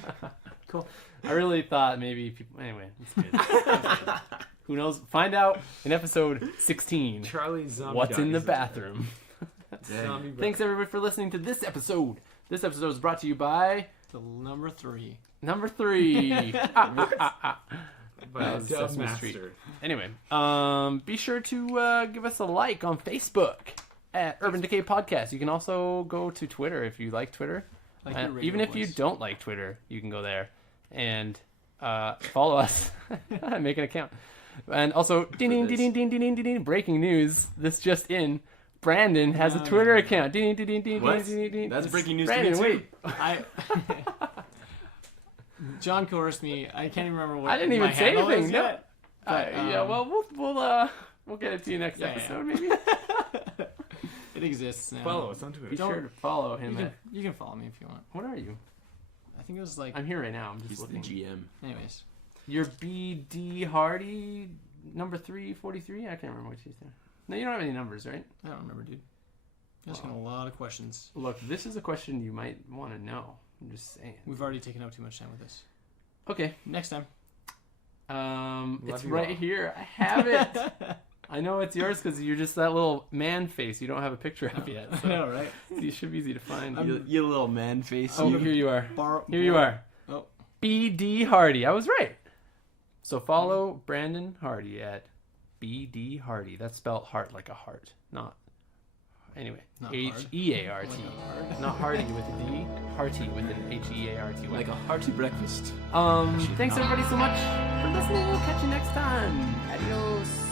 Cool. I really thought maybe people. Anyway, it's good. Who knows? Find out in episode 16. Charlie's zombie What's in the dog is bathroom? Zombie Thanks everybody for listening to this episode. This episode is brought to you by The number 3. number 3. by That was Dub Sesame Street. Master. Anyway, be sure to give us a like on Facebook at Urban Decay Podcast. You can also go to Twitter if you like Twitter. Like your radio Even if you voice. don't like Twitter, you can go there and follow us. Make an account. And also, ding, ding, ding, ding, ding, ding, ding, breaking news. This just in. Brandon has a Twitter account. Ding, ding, ding, ding, What? ding, ding, ding. That's Just- breaking news to me, Brandon, too. wait. I John coerced me. I can't even remember what I didn't my even say handle anything. is No. yet. But, Yeah, well, we'll get it to you next Yeah, episode, yeah. maybe. It exists now. Follow us on Be Twitter. sure to follow You him. can, At, you can follow me if you want. what are you? I think it was like. I'm here right now. I'm just He's the looking. GM. Anyways, You're BD Hardy, number 343. I can't remember what she's there. No, you don't have any numbers, right? I don't remember, dude. You're asking a lot of questions. Look, this is a question you might want to know. I'm just saying. We've already taken up too much time with this. Okay. Next time. It's you right all. here. I have it. I know it's yours because you're just that little man face. You don't have a picture up yet. I So know, right? it should be easy to find. You little man face. Oh, here you are. Bar- Here you are. Oh. BD Hardy. I was right. So follow Brandon Hardy at BD Hardy. That's spelled heart like a heart, not. Anyway, Not hard. Heart. Like a hard. Not Hardy with a D. Hearty with an Hearty. Like a hearty breakfast. Thanks everybody so much for listening. We'll catch you next time. Adios.